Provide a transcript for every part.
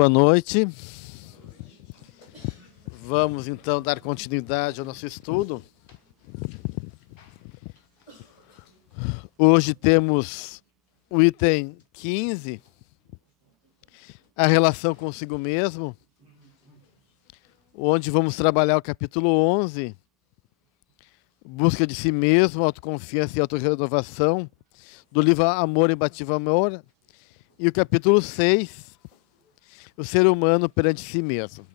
Boa noite. Vamos então dar continuidade ao nosso estudo. Hoje temos o item 15, a relação consigo mesmo, onde vamos trabalhar o capítulo 11, busca de si mesmo, autoconfiança e autorrenovação, do livro Amor Imbatível Amor, e o capítulo 6, o ser humano perante si mesmo,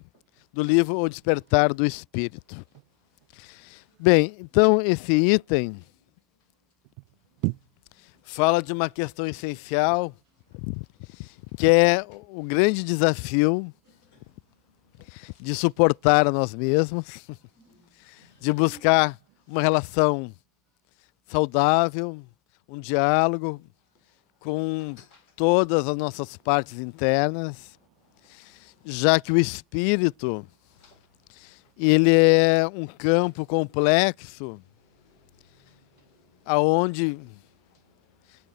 do livro O Despertar do Espírito. Bem, então esse item fala de uma questão essencial, que é o grande desafio de suportar a nós mesmos, de buscar uma relação saudável, um diálogo com todas as nossas partes internas, já que o espírito ele é um campo complexo, aonde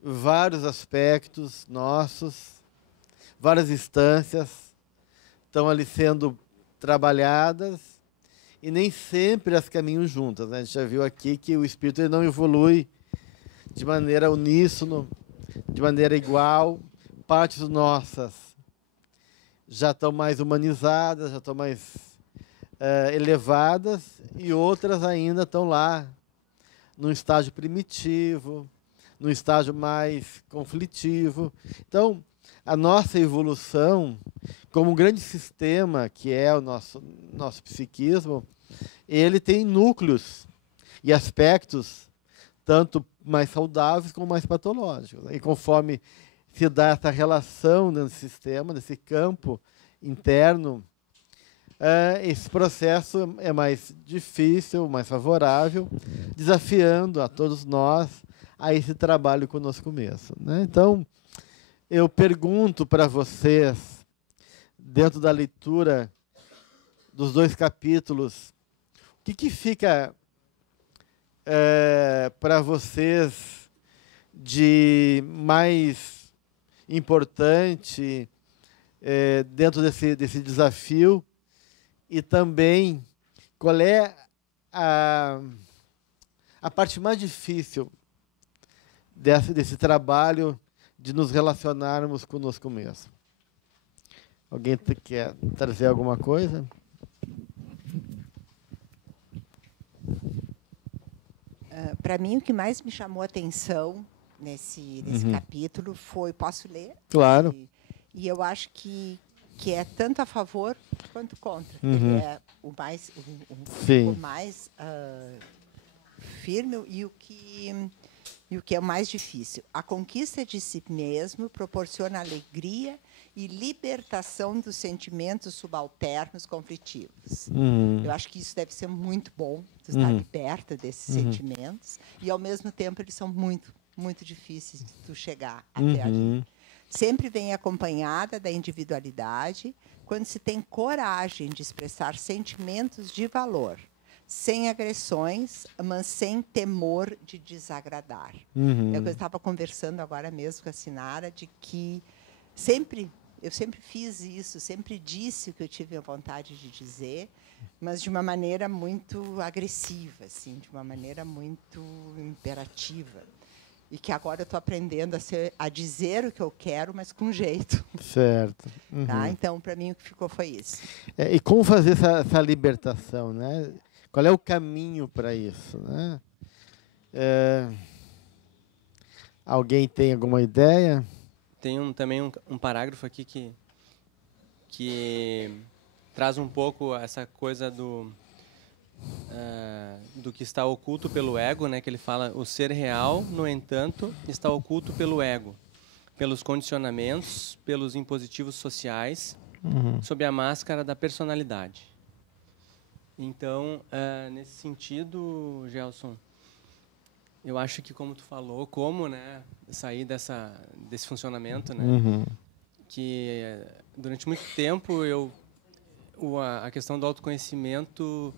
vários aspectos nossos, várias instâncias estão ali sendo trabalhadas e nem sempre as caminham juntas, né? A gente já viu aqui que o espírito ele não evolui de maneira uníssono, de maneira igual. Partes nossas já estão mais humanizadas, já estão mais elevadas, e outras ainda estão lá num estágio primitivo, num estágio mais conflitivo. Então, a nossa evolução, como um grande sistema que é o nosso psiquismo, ele tem núcleos e aspectos tanto mais saudáveis como mais patológicos. E conforme se dá essa relação nesse sistema, nesse campo interno, esse processo é mais difícil, mais favorável, desafiando a todos nós a esse trabalho conosco mesmo, né? Então, eu pergunto para vocês, dentro da leitura dos dois capítulos, o que fica para vocês de mais importante dentro desse desafio, e também qual é a parte mais difícil desse trabalho de nos relacionarmos conosco mesmo. Alguém quer trazer alguma coisa? Para mim, o que mais me chamou a atenção nesse capítulo foi... Posso ler? Claro. E eu acho que é tanto a favor quanto contra. Ele é o mais, o mais firme e o que é o mais difícil. A conquista de si mesmo proporciona alegria e libertação dos sentimentos subalternos conflitivos. Eu acho que isso deve ser muito bom, tu estar liberta desses sentimentos, e, ao mesmo tempo, eles são muito, muito difíceis de tu chegar até ali. Sempre vem acompanhada da individualidade, quando se tem coragem de expressar sentimentos de valor, sem agressões, mas sem temor de desagradar. É o que eu estava conversando agora mesmo com a Sinara, de que eu sempre fiz isso, sempre disse o que eu tive a vontade de dizer, mas de uma maneira muito agressiva, assim, de uma maneira muito imperativa. E que agora eu estou aprendendo a dizer o que eu quero, mas com jeito. Certo. Tá? Então, para mim, o que ficou foi isso. E como fazer essa libertação, né? Qual é o caminho para isso, né? Alguém tem alguma ideia? Tem também um parágrafo aqui que traz um pouco essa coisa do que está oculto pelo ego, né? Que ele fala: o ser real, no entanto, está oculto pelo ego, pelos condicionamentos, pelos impositivos sociais, sob a máscara da personalidade. Então, nesse sentido, Gelson, eu acho que, como tu falou, né, sair desse funcionamento, né, que durante muito tempo a questão do autoconhecimento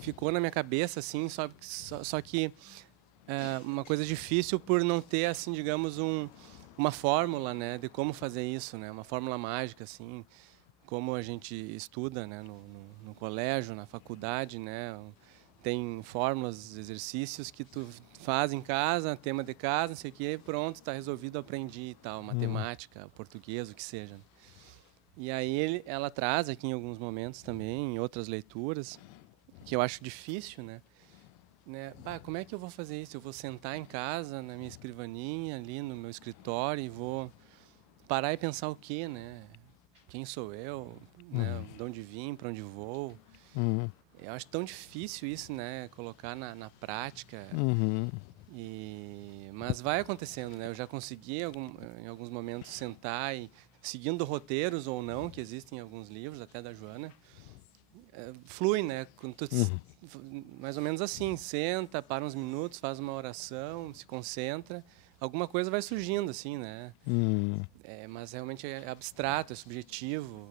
ficou na minha cabeça, assim, só que uma coisa difícil por não ter, assim, digamos, uma fórmula, né, de como fazer isso, né, uma fórmula mágica, assim, como a gente estuda, né, no colégio, na faculdade, né, tem fórmulas, exercícios que tu faz em casa, tema de casa, não sei o quê, pronto, está resolvido, aprendi e tal, matemática, português, o que seja. E aí ela traz aqui em alguns momentos também, em outras leituras, que eu acho difícil, né? Como é que eu vou fazer isso? Eu vou sentar em casa, na minha escrivaninha, ali no meu escritório, e vou parar e pensar o quê, né? Quem sou eu? Né? De onde vim? Para onde vou? Eu acho tão difícil isso, né? Colocar na prática. Mas vai acontecendo, né? Eu já consegui, em alguns momentos, sentar e, seguindo roteiros ou não, que existem em alguns livros, até da Joana, flui, né? Quando tu, mais ou menos assim, senta, para uns minutos, faz uma oração, se concentra, alguma coisa vai surgindo, assim, né? Mas realmente é abstrato, é subjetivo.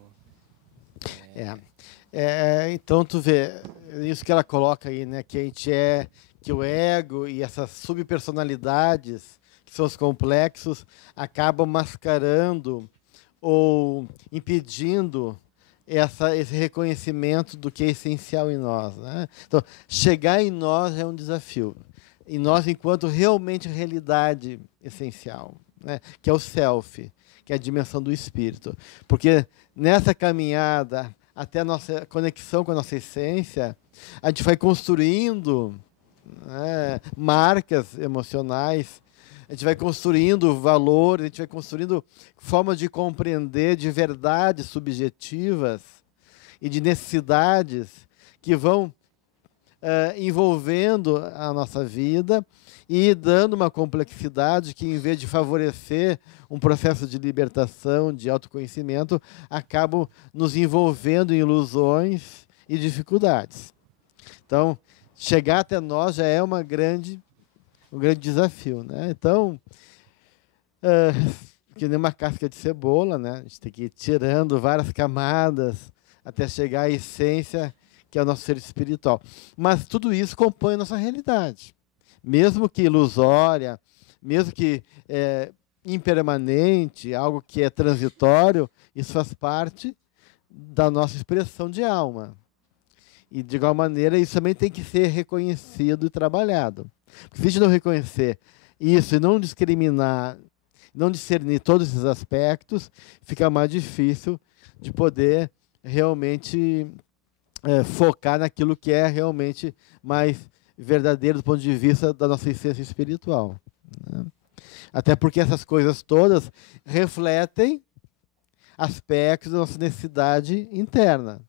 Então, tu vê, isso que ela coloca aí, né? Que o ego e essas subpersonalidades, que são os complexos, acabam mascarando ou impedindo esse reconhecimento do que é essencial em nós, né? Então, chegar em nós é um desafio. Em nós, enquanto realmente realidade essencial, né? Que é o self, que é a dimensão do espírito. Porque nessa caminhada até a nossa conexão com a nossa essência, a gente vai construindo, né, marcas emocionais, a gente vai construindo valores, a gente vai construindo formas de compreender de verdades subjetivas e de necessidades que vão envolvendo a nossa vida e dando uma complexidade que, em vez de favorecer um processo de libertação, de autoconhecimento, acabam nos envolvendo em ilusões e dificuldades. Então, chegar até nós já é um grande desafio, né? Então, que nem uma casca de cebola, né? A gente tem que ir tirando várias camadas até chegar à essência, que é o nosso ser espiritual. Mas tudo isso compõe a nossa realidade. Mesmo que ilusória, mesmo que impermanente, algo que é transitório, isso faz parte da nossa expressão de alma. E, de igual maneira, isso também tem que ser reconhecido e trabalhado. Porque se a gente não reconhecer isso e não discriminar, não discernir todos esses aspectos, fica mais difícil de poder realmente focar naquilo que é realmente mais verdadeiro do ponto de vista da nossa essência espiritual, né? Até porque essas coisas todas refletem aspectos da nossa necessidade interna,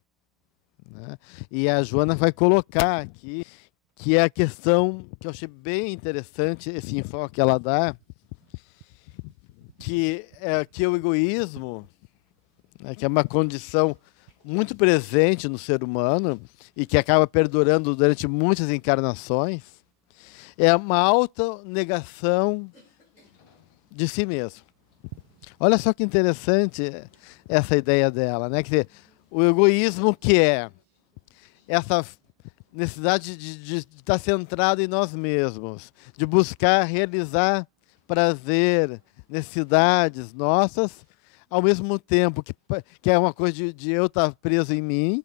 né? E a Joana vai colocar aqui, que é a questão que eu achei bem interessante, esse enfoque que ela dá, que o egoísmo, né, que é uma condição muito presente no ser humano e que acaba perdurando durante muitas encarnações, é uma alta negação de si mesmo. Olha só que interessante essa ideia dela, né? Quer dizer, o egoísmo, que é essa necessidade de estar centrado em nós mesmos, de buscar realizar prazer, necessidades nossas, ao mesmo tempo que é uma coisa de eu estar preso em mim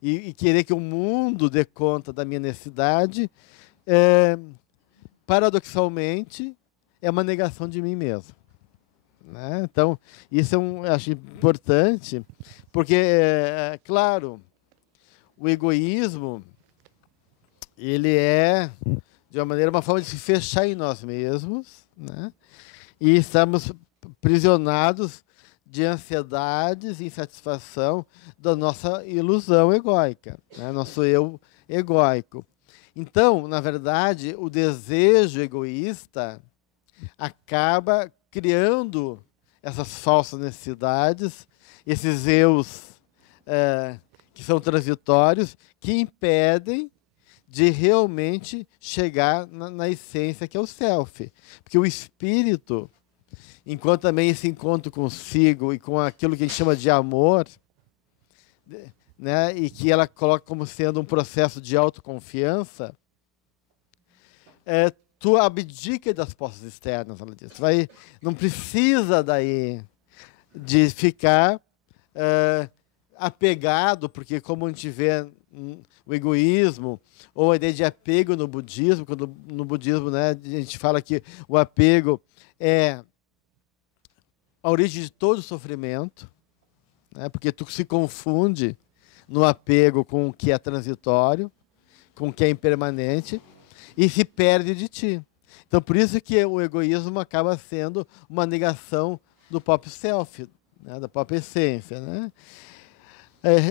e querer que o mundo dê conta da minha necessidade, paradoxalmente, é uma negação de mim mesmo, né? Então, isso eu acho importante, porque, claro, o egoísmo, ele é, de uma maneira, uma forma de se fechar em nós mesmos, né? E estamos prisionados de ansiedades e insatisfação da nossa ilusão egóica, né? Nosso eu egóico. Então, na verdade, o desejo egoísta acaba criando essas falsas necessidades, esses eus que são transitórios, que impedem de realmente chegar na essência, que é o self. Porque o espírito, enquanto também esse encontro consigo e com aquilo que a gente chama de amor, né, e que ela coloca como sendo um processo de autoconfiança, tu abdica das posses externas, ela diz. Não precisa daí de ficar apegado, porque como a gente vê o egoísmo, ou a ideia de apego no budismo, quando no budismo, né, a gente fala que o apego é a origem de todo o sofrimento, né, porque tu se confunde no apego com o que é transitório, com o que é impermanente, e se perde de ti. Então, por isso que o egoísmo acaba sendo uma negação do próprio self, né, da própria essência, né?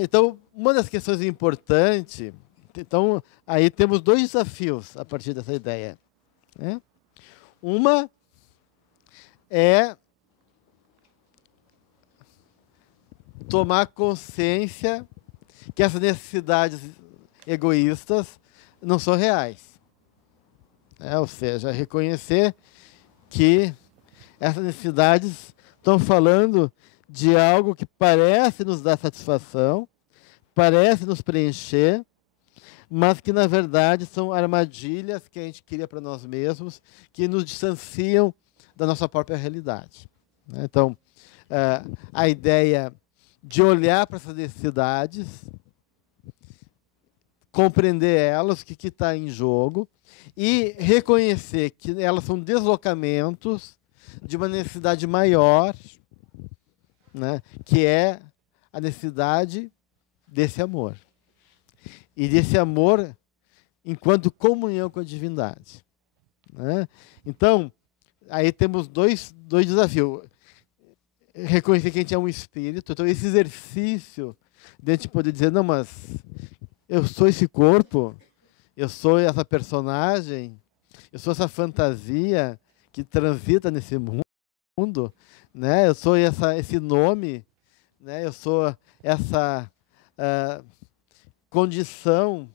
Então, uma das questões importantes... Então, aí temos 2 desafios a partir dessa ideia, né? Uma é tomar consciência que essas necessidades egoístas não são reais. Ou seja, reconhecer que essas necessidades estão falando de algo que parece nos dar satisfação, parece nos preencher, mas que, na verdade, são armadilhas que a gente cria para nós mesmos, que nos distanciam da nossa própria realidade. Então, a ideia de olhar para essas necessidades, compreender elas, o que está em jogo, e reconhecer que elas são deslocamentos de uma necessidade maior, né, que é a necessidade desse amor. E desse amor enquanto comunhão com a divindade, né? Então, aí temos dois desafios. Reconhecer que a gente é um espírito. Então, esse exercício de a gente poder dizer, não, mas eu sou esse corpo, eu sou essa personagem, eu sou essa fantasia que transita nesse mundo, né? Eu sou esse nome, né? Eu sou essa condição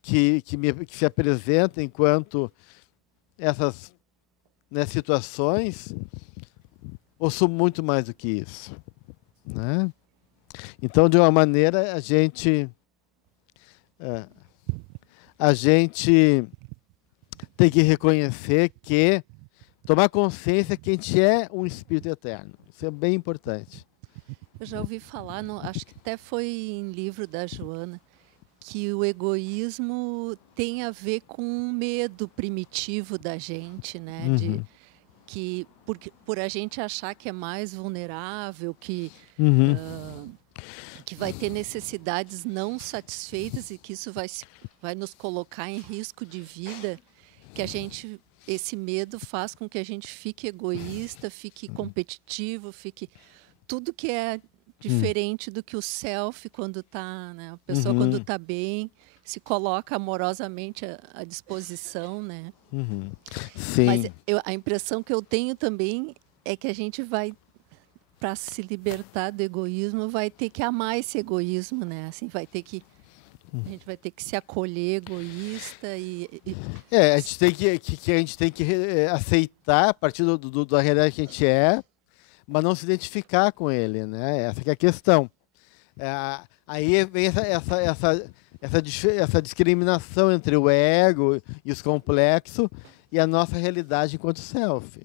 que se apresenta enquanto essas, né, situações, ou sou muito mais do que isso, né? Então, de uma maneira, a gente tem que reconhecer que, tomar consciência que a gente é um espírito eterno. Isso é bem importante. Eu já ouvi falar, acho que até foi em livro da Joana, que o egoísmo tem a ver com um medo primitivo da gente, né? Uhum. Que por a gente achar que é mais vulnerável, que vai ter necessidades não satisfeitas e que isso vai nos colocar em risco de vida, que esse medo faz com que a gente fique egoísta, fique competitivo, fique tudo que é diferente do que o self quando está, né? A pessoa quando está bem se coloca amorosamente à disposição, né? Sim. Mas a impressão que eu tenho também é que a gente vai, para se libertar do egoísmo, vai ter que amar esse egoísmo, né? Assim, a gente vai ter que se acolher egoísta a gente tem que aceitar a partir da realidade que a gente é, mas não se identificar com ele, né? Essa que é a questão. Aí vem essa discriminação entre o ego e os complexos e a nossa realidade enquanto self.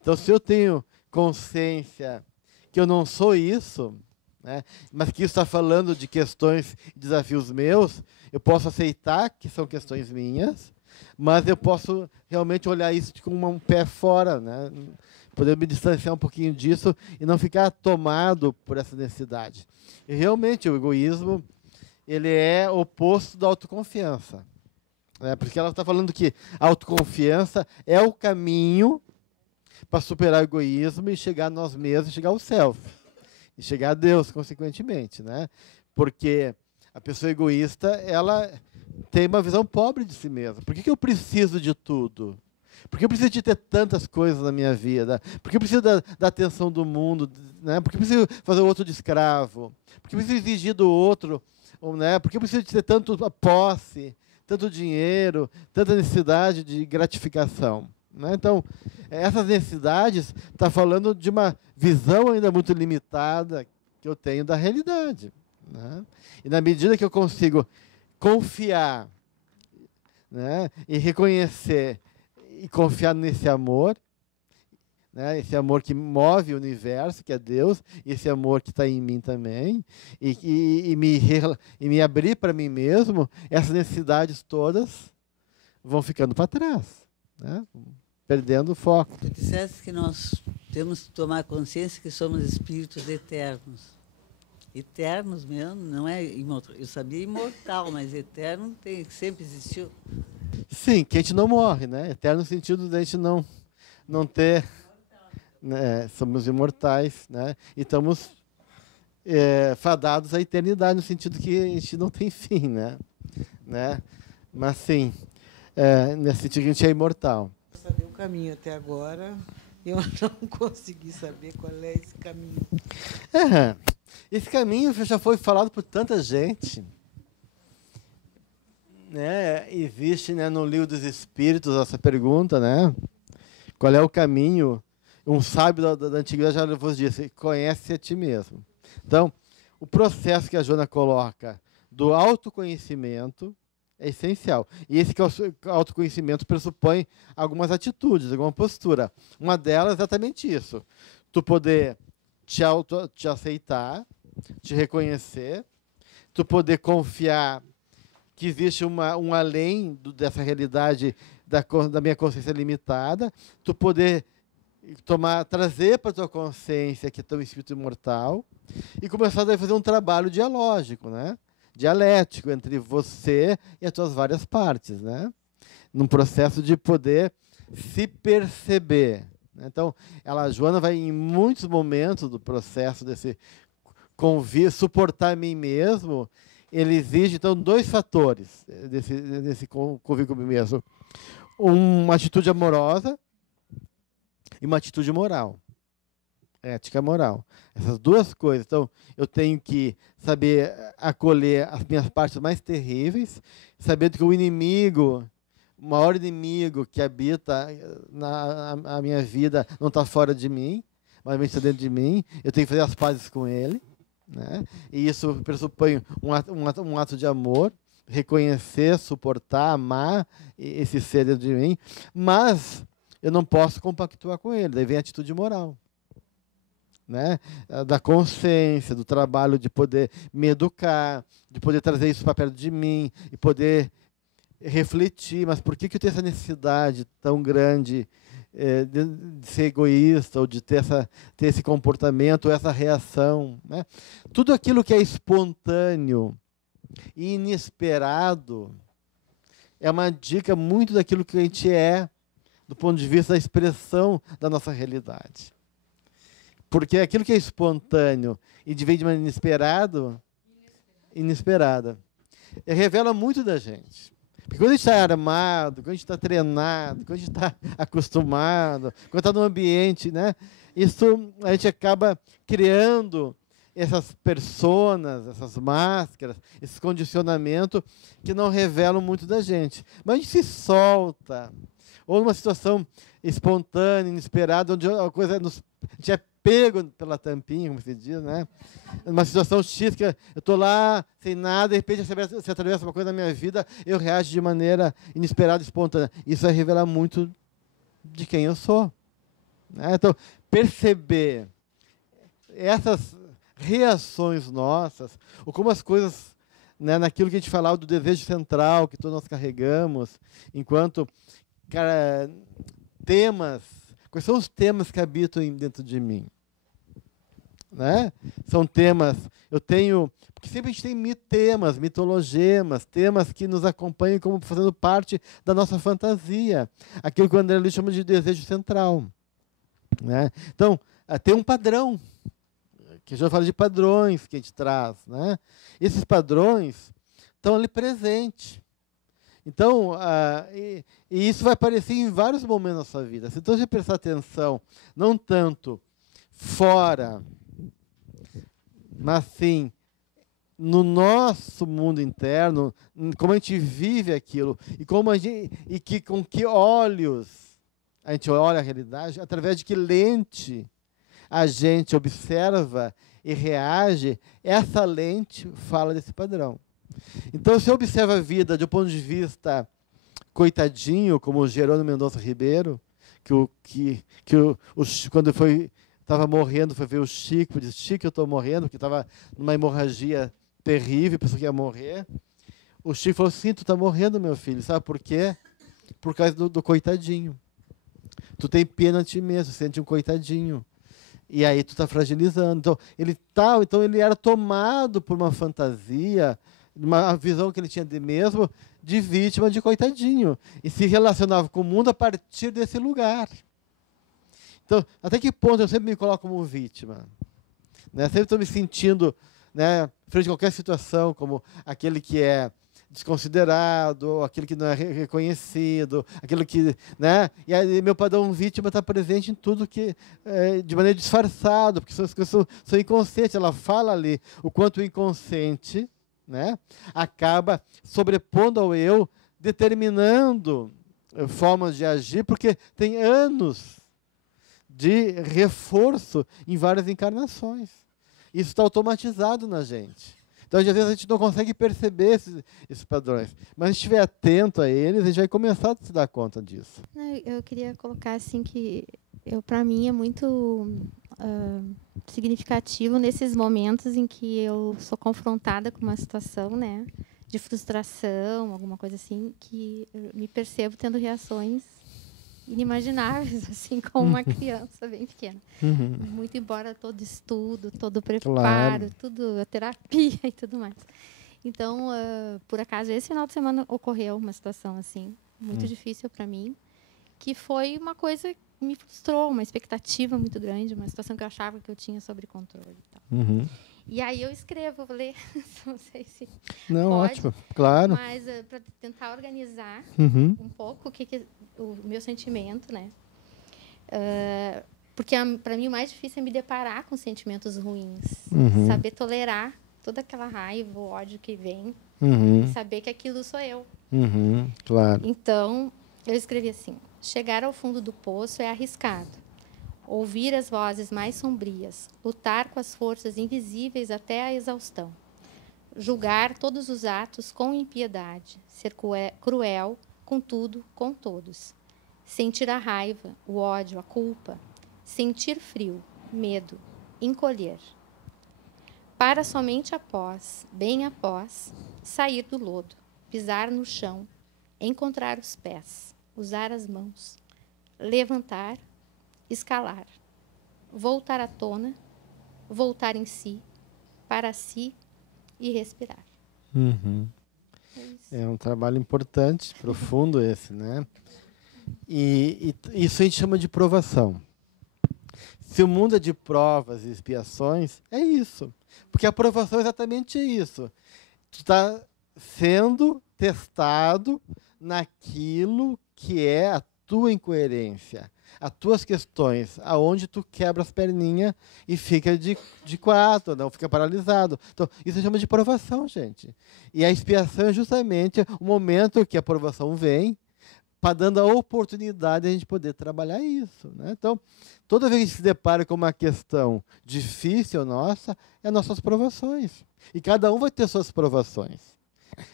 Então, se eu tenho consciência que eu não sou isso, né, mas que isso está falando de questões e desafios meus, eu posso aceitar que são questões minhas, mas eu posso realmente olhar isso com um pé fora, né? Poder me distanciar um pouquinho disso e não ficar tomado por essa necessidade. E realmente o egoísmo, ele é oposto da autoconfiança, né? Porque ela está falando que a autoconfiança é o caminho para superar o egoísmo e chegar a nós mesmos, chegar ao self, e chegar a Deus, consequentemente, né? Porque a pessoa egoísta, ela tem uma visão pobre de si mesma. Por que eu preciso de tudo? Por que eu preciso de ter tantas coisas na minha vida? Por que eu preciso da atenção do mundo? Né? Por que eu preciso fazer o outro de escravo? Por que eu preciso exigir do outro? Né? Por que eu preciso de ter tanto posse, tanto dinheiro, tanta necessidade de gratificação? Né? Então, essas necessidades estão falando de uma visão ainda muito limitada que eu tenho da realidade. Né? E na medida que eu consigo confiar né? E reconhecer e confiar nesse amor, né? Esse amor que move o universo, que é Deus, e esse amor que está em mim também, e me abrir para mim mesmo, essas necessidades todas vão ficando para trás, né? Perdendo o foco. Tu disseste que nós temos que tomar consciência que somos espíritos eternos. Eternos mesmo, não é imortal. Eu sabia imortal, mas eterno tem, sempre existiu. Sim, que a gente não morre, né? Eterno no sentido de a gente não ter... Né? Somos imortais, né? E estamos fadados à eternidade, no sentido que a gente não tem fim, né? Mas sim, nesse sentido que a gente é imortal. Saber o caminho até agora, eu não consegui saber qual é esse caminho. Esse caminho já foi falado por tanta gente, né? Existe, né, no Livro dos Espíritos essa pergunta, né? Qual é o caminho? Um sábio da antiguidade já vos disse: conhece a ti mesmo. Então, o processo que a Joana coloca do autoconhecimento é essencial. E esse autoconhecimento pressupõe algumas atitudes, alguma postura. Uma delas é exatamente isso. Tu poder te aceitar, te reconhecer, tu poder confiar que existe um além dessa realidade da minha consciência limitada, tu poder trazer para a tua consciência que é teu espírito imortal e começar a fazer um trabalho dialógico, né? Dialético entre você e as tuas várias partes, né? Num processo de poder se perceber. Então, a Joana vai, em muitos momentos do processo desse suportar a mim mesmo, ele exige, então, 2 fatores desse convívio comigo mesmo. Uma atitude amorosa e uma atitude moral. Ética moral. Essas 2 coisas. Então, eu tenho que saber acolher as minhas partes mais terríveis, saber que o maior inimigo que habita a minha vida não está fora de mim, mas está dentro de mim. Eu tenho que fazer as pazes com ele, né? E isso pressupõe um ato de amor, reconhecer, suportar, amar esse ser dentro de mim, mas eu não posso compactuar com ele. Daí vem a atitude moral, né? Da consciência, do trabalho de poder me educar, de poder trazer isso para perto de mim e poder refletir, mas por que eu tenho essa necessidade tão grande de ser egoísta ou de ter esse comportamento, essa reação, né? Tudo aquilo que é espontâneo e inesperado é uma dica muito daquilo que a gente é, do ponto de vista da expressão da nossa realidade. Porque aquilo que é espontâneo e vem de maneira inesperada, revela muito da gente. Porque quando a gente está armado, quando a gente está treinado, quando a gente está acostumado, quando está num ambiente, né, isso a gente acaba criando essas personas, essas máscaras, esse condicionamento que não revelam muito da gente. Mas a gente se solta, ou numa situação espontânea, inesperada, onde a gente é pego pela tampinha, como se diz, né? Numa situação X, que eu estou lá, sem nada, de repente se atravessa uma coisa na minha vida, eu reajo de maneira inesperada, espontânea. Isso vai revelar muito de quem eu sou, né? Então, perceber essas reações nossas, ou como as coisas, né, naquilo que a gente falava do desejo central que todos nós carregamos, enquanto temas. Quais são os temas que habitam dentro de mim? Né? São temas, porque sempre a gente tem temas, mitologemas, temas que nos acompanham como fazendo parte da nossa fantasia. Aquilo que o André Luiz chama de desejo central. Né? Então, tem um padrão, que a gente fala de padrões que a gente traz. Né? Esses padrões estão ali presentes. Então, e isso vai aparecer em vários momentos da sua vida. Então, se você prestar atenção, não tanto fora, mas sim no nosso mundo interno, como a gente vive aquilo, e com que olhos a gente olha a realidade, através de que lente a gente observa e reage, essa lente fala desse padrão. Então, se eu observo a vida de um ponto de vista coitadinho, como o Jerônimo Mendonça Ribeiro, quando estava morrendo, foi ver o Chico, disse: Chico, eu estou morrendo, porque estava numa hemorragia terrível, pensou que ia morrer. O Chico falou: sim, tu está morrendo, meu filho. Sabe por quê? Por causa do coitadinho. Tu tem pena de ti mesmo, sente um coitadinho. E aí tu está fragilizando. Então ele era tomado por uma fantasia, uma visão que ele tinha de mesmo, de vítima, de coitadinho. E se relacionava com o mundo a partir desse lugar. Então, até que ponto eu sempre me coloco como vítima? Né? Sempre estou me sentindo, né, frente a qualquer situação, como aquele que é desconsiderado, aquele que não é reconhecido, aquele que, né? E aí meu padrão vítima está presente em tudo que de maneira disfarçada, porque são inconscientes. Ela fala ali o quanto o inconsciente, né, acaba sobrepondo ao eu, determinando formas de agir, porque tem anos de reforço em várias encarnações. Isso está automatizado na gente. Então, às vezes, a gente não consegue perceber esses padrões. Mas se estiver atento a eles, a gente vai começar a se dar conta disso. Eu queria colocar assim que, para mim, é muito significativo nesses momentos em que eu sou confrontada com uma situação, né, de frustração, alguma coisa assim, que eu me percebo tendo reações inimagináveis, assim, como uma criança bem pequena. Muito embora todo estudo, todo preparo, tudo, a terapia e tudo mais. Então, por acaso, esse final de semana ocorreu uma situação assim, muito difícil para mim, que foi uma coisa que me frustrou, uma expectativa muito grande, uma situação que eu achava que eu tinha sobre controle. E tal. E aí eu escrevo, vou ler, não sei se não, pode, ótimo, claro. Mas para tentar organizar um pouco o meu sentimento, né? Porque para mim o mais difícil é me deparar com sentimentos ruins, saber tolerar toda aquela raiva, o ódio que vem, saber que aquilo sou eu. Claro. Então eu escrevi assim: chegar ao fundo do poço é arriscado. Ouvir as vozes mais sombrias, lutar com as forças invisíveis até a exaustão. Julgar todos os atos com impiedade, ser cruel com tudo, com todos. Sentir a raiva, o ódio, a culpa. Sentir frio, medo, encolher. Para somente após, bem após, sair do lodo, pisar no chão, encontrar os pés, usar as mãos, levantar, escalar, voltar à tona, voltar em si, para si e respirar. É um trabalho importante, profundo esse, né? E isso a gente chama de provação. Se o mundo é de provas e expiações, é isso. Porque a provação é exatamente isso. Tu está sendo testado naquilo que é a tua incoerência, as tuas questões, aonde tu quebra as perninhas e fica de quatro, não fica paralisado. Então, isso se chama de provação, gente. E a expiação é justamente o momento que a provação vem, para dando a oportunidade de a gente poder trabalhar isso, né? Então, toda vez que a gente se depara com uma questão difícil nossa, é nossas provações. E cada um vai ter suas provações.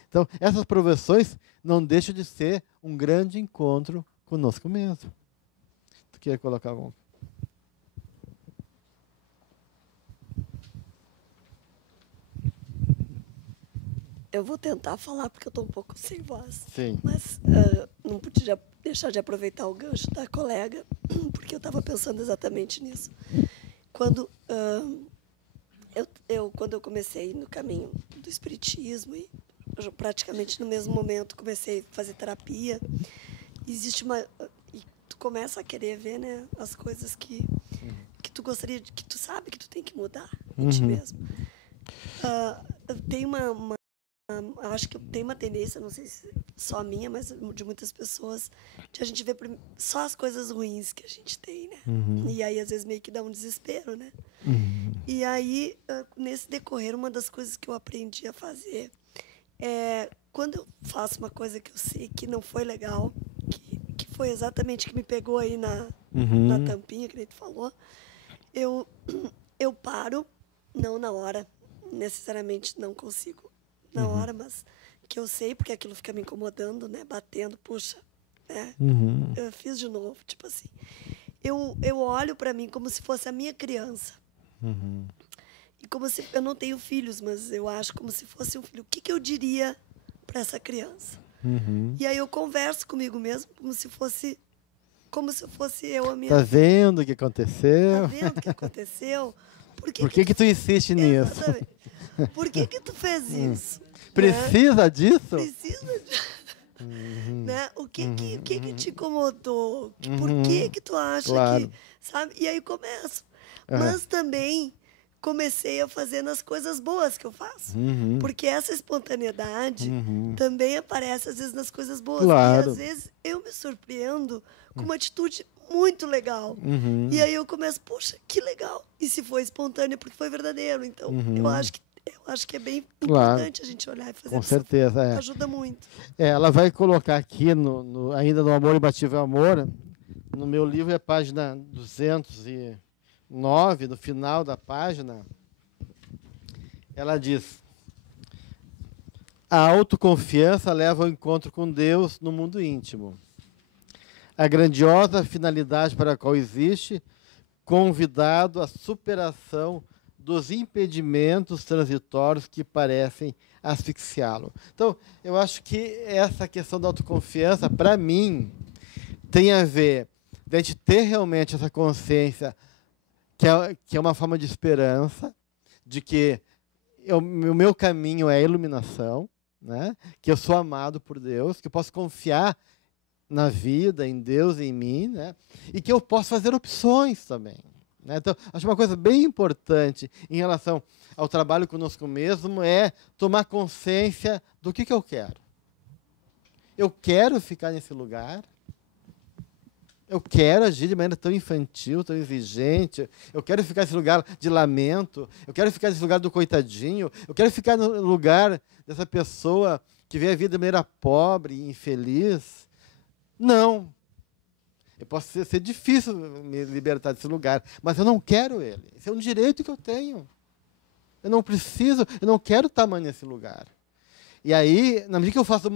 Então, essas provações não deixam de ser um grande encontro conosco mesmo. Tu quer colocar algum? Eu vou tentar falar porque eu estou um pouco sem voz. Sim. Mas não podia deixar de aproveitar o gancho da colega, porque eu estava pensando exatamente nisso. Quando quando eu comecei no caminho do espiritismo, e eu praticamente no mesmo momento comecei a fazer terapia, existe e tu começa a querer ver, né, as coisas que tu gostaria, que tu sabe que tu tem que mudar em ti mesmo. Tem eu acho que tem uma tendência, não sei se só a minha, mas de muitas pessoas, de a gente ver só as coisas ruins que a gente tem, né? E aí, às vezes, meio que dá um desespero, né? E aí, nesse decorrer, uma das coisas que eu aprendi a fazer é, quando eu faço uma coisa que eu sei que não foi legal, que foi exatamente que me pegou aí na tampinha, que a gente falou, eu paro, não na hora, necessariamente não consigo na hora, mas que eu sei, porque aquilo fica me incomodando, né? Batendo, puxa, né? Eu fiz de novo, tipo assim. Eu olho para mim como se fosse a minha criança. E como se... Eu não tenho filhos, mas eu acho como se fosse um filho. O que eu diria para essa criança? E aí eu converso comigo mesmo como se fosse eu a minha Tá vendo o que aconteceu? Tá vendo o que aconteceu? Por que tu insiste nisso? Exatamente. Por que tu fez isso? Precisa né? disso? Precisa disso. Né? O que te incomodou? Por que tu acha que... Sabe? E aí começo. Mas também comecei a fazer nas coisas boas que eu faço. Porque essa espontaneidade também aparece, às vezes, nas coisas boas. Claro. E, às vezes, eu me surpreendo com uma atitude muito legal. E aí eu começo, puxa, que legal. E se foi espontâneo, porque foi verdadeiro. Então, eu acho que é bem importante a gente olhar e fazer. Com certeza, ajuda muito. Ela vai colocar aqui, ainda no Amor Imbatível Amor, no meu livro é página 209, no final da página, ela diz: a autoconfiança leva ao encontro com Deus no mundo íntimo. A grandiosa finalidade para a qual existe, convidado à superação dos impedimentos transitórios que parecem asfixiá-lo. Então, eu acho que essa questão da autoconfiança, para mim, tem a ver de a gente ter realmente essa consciência que é uma forma de esperança, de que o meu caminho é a iluminação, né? Que eu sou amado por Deus, que eu posso confiar na vida, em Deus e em mim, né? E que eu posso fazer opções também. Né? Então, acho uma coisa bem importante em relação ao trabalho conosco mesmo é tomar consciência do que eu quero. Eu quero ficar nesse lugar, eu quero agir de maneira tão infantil, tão exigente, eu quero ficar nesse lugar de lamento, eu quero ficar nesse lugar do coitadinho, eu quero ficar no lugar dessa pessoa que vê a vida de maneira pobre e infeliz. Não. Eu posso ser difícil me libertar desse lugar, mas eu não quero ele. Esse é um direito que eu tenho. Eu não preciso, eu não quero estar mais nesse lugar. E aí, na medida que eu faço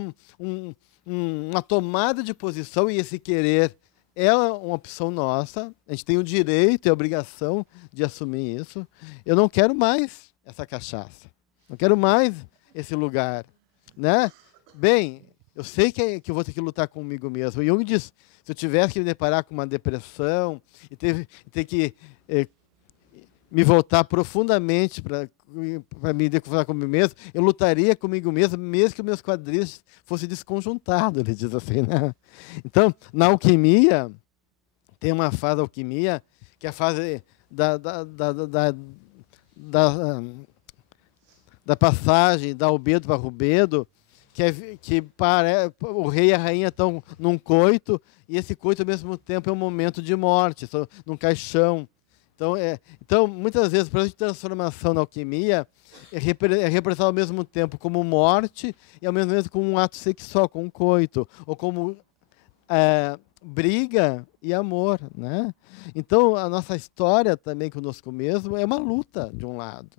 uma tomada de posição, e esse querer é uma opção nossa, a gente tem o direito e a obrigação de assumir isso, eu não quero mais essa cachaça. Não quero mais esse lugar. Né? Bem, eu sei que eu vou ter que lutar comigo mesmo. E Jung diz, se eu tivesse que me deparar com uma depressão e ter que me voltar profundamente para me deconfrontar comigo mesmo, eu lutaria comigo mesmo que os meus quadris fossem desconjuntados, ele diz assim. Né? Então, na alquimia, tem uma fase da alquimia, que é a fase da passagem da albedo para rubedo, que o rei e a rainha estão num coito, e esse coito, ao mesmo tempo, é um momento de morte, estão num caixão. Então, muitas vezes, o processo de transformação na alquimia é representado ao mesmo tempo como morte e ao mesmo tempo como um ato sexual, como um coito, ou como briga e amor. Né? Então, a nossa história também conosco mesmo é uma luta, de um lado.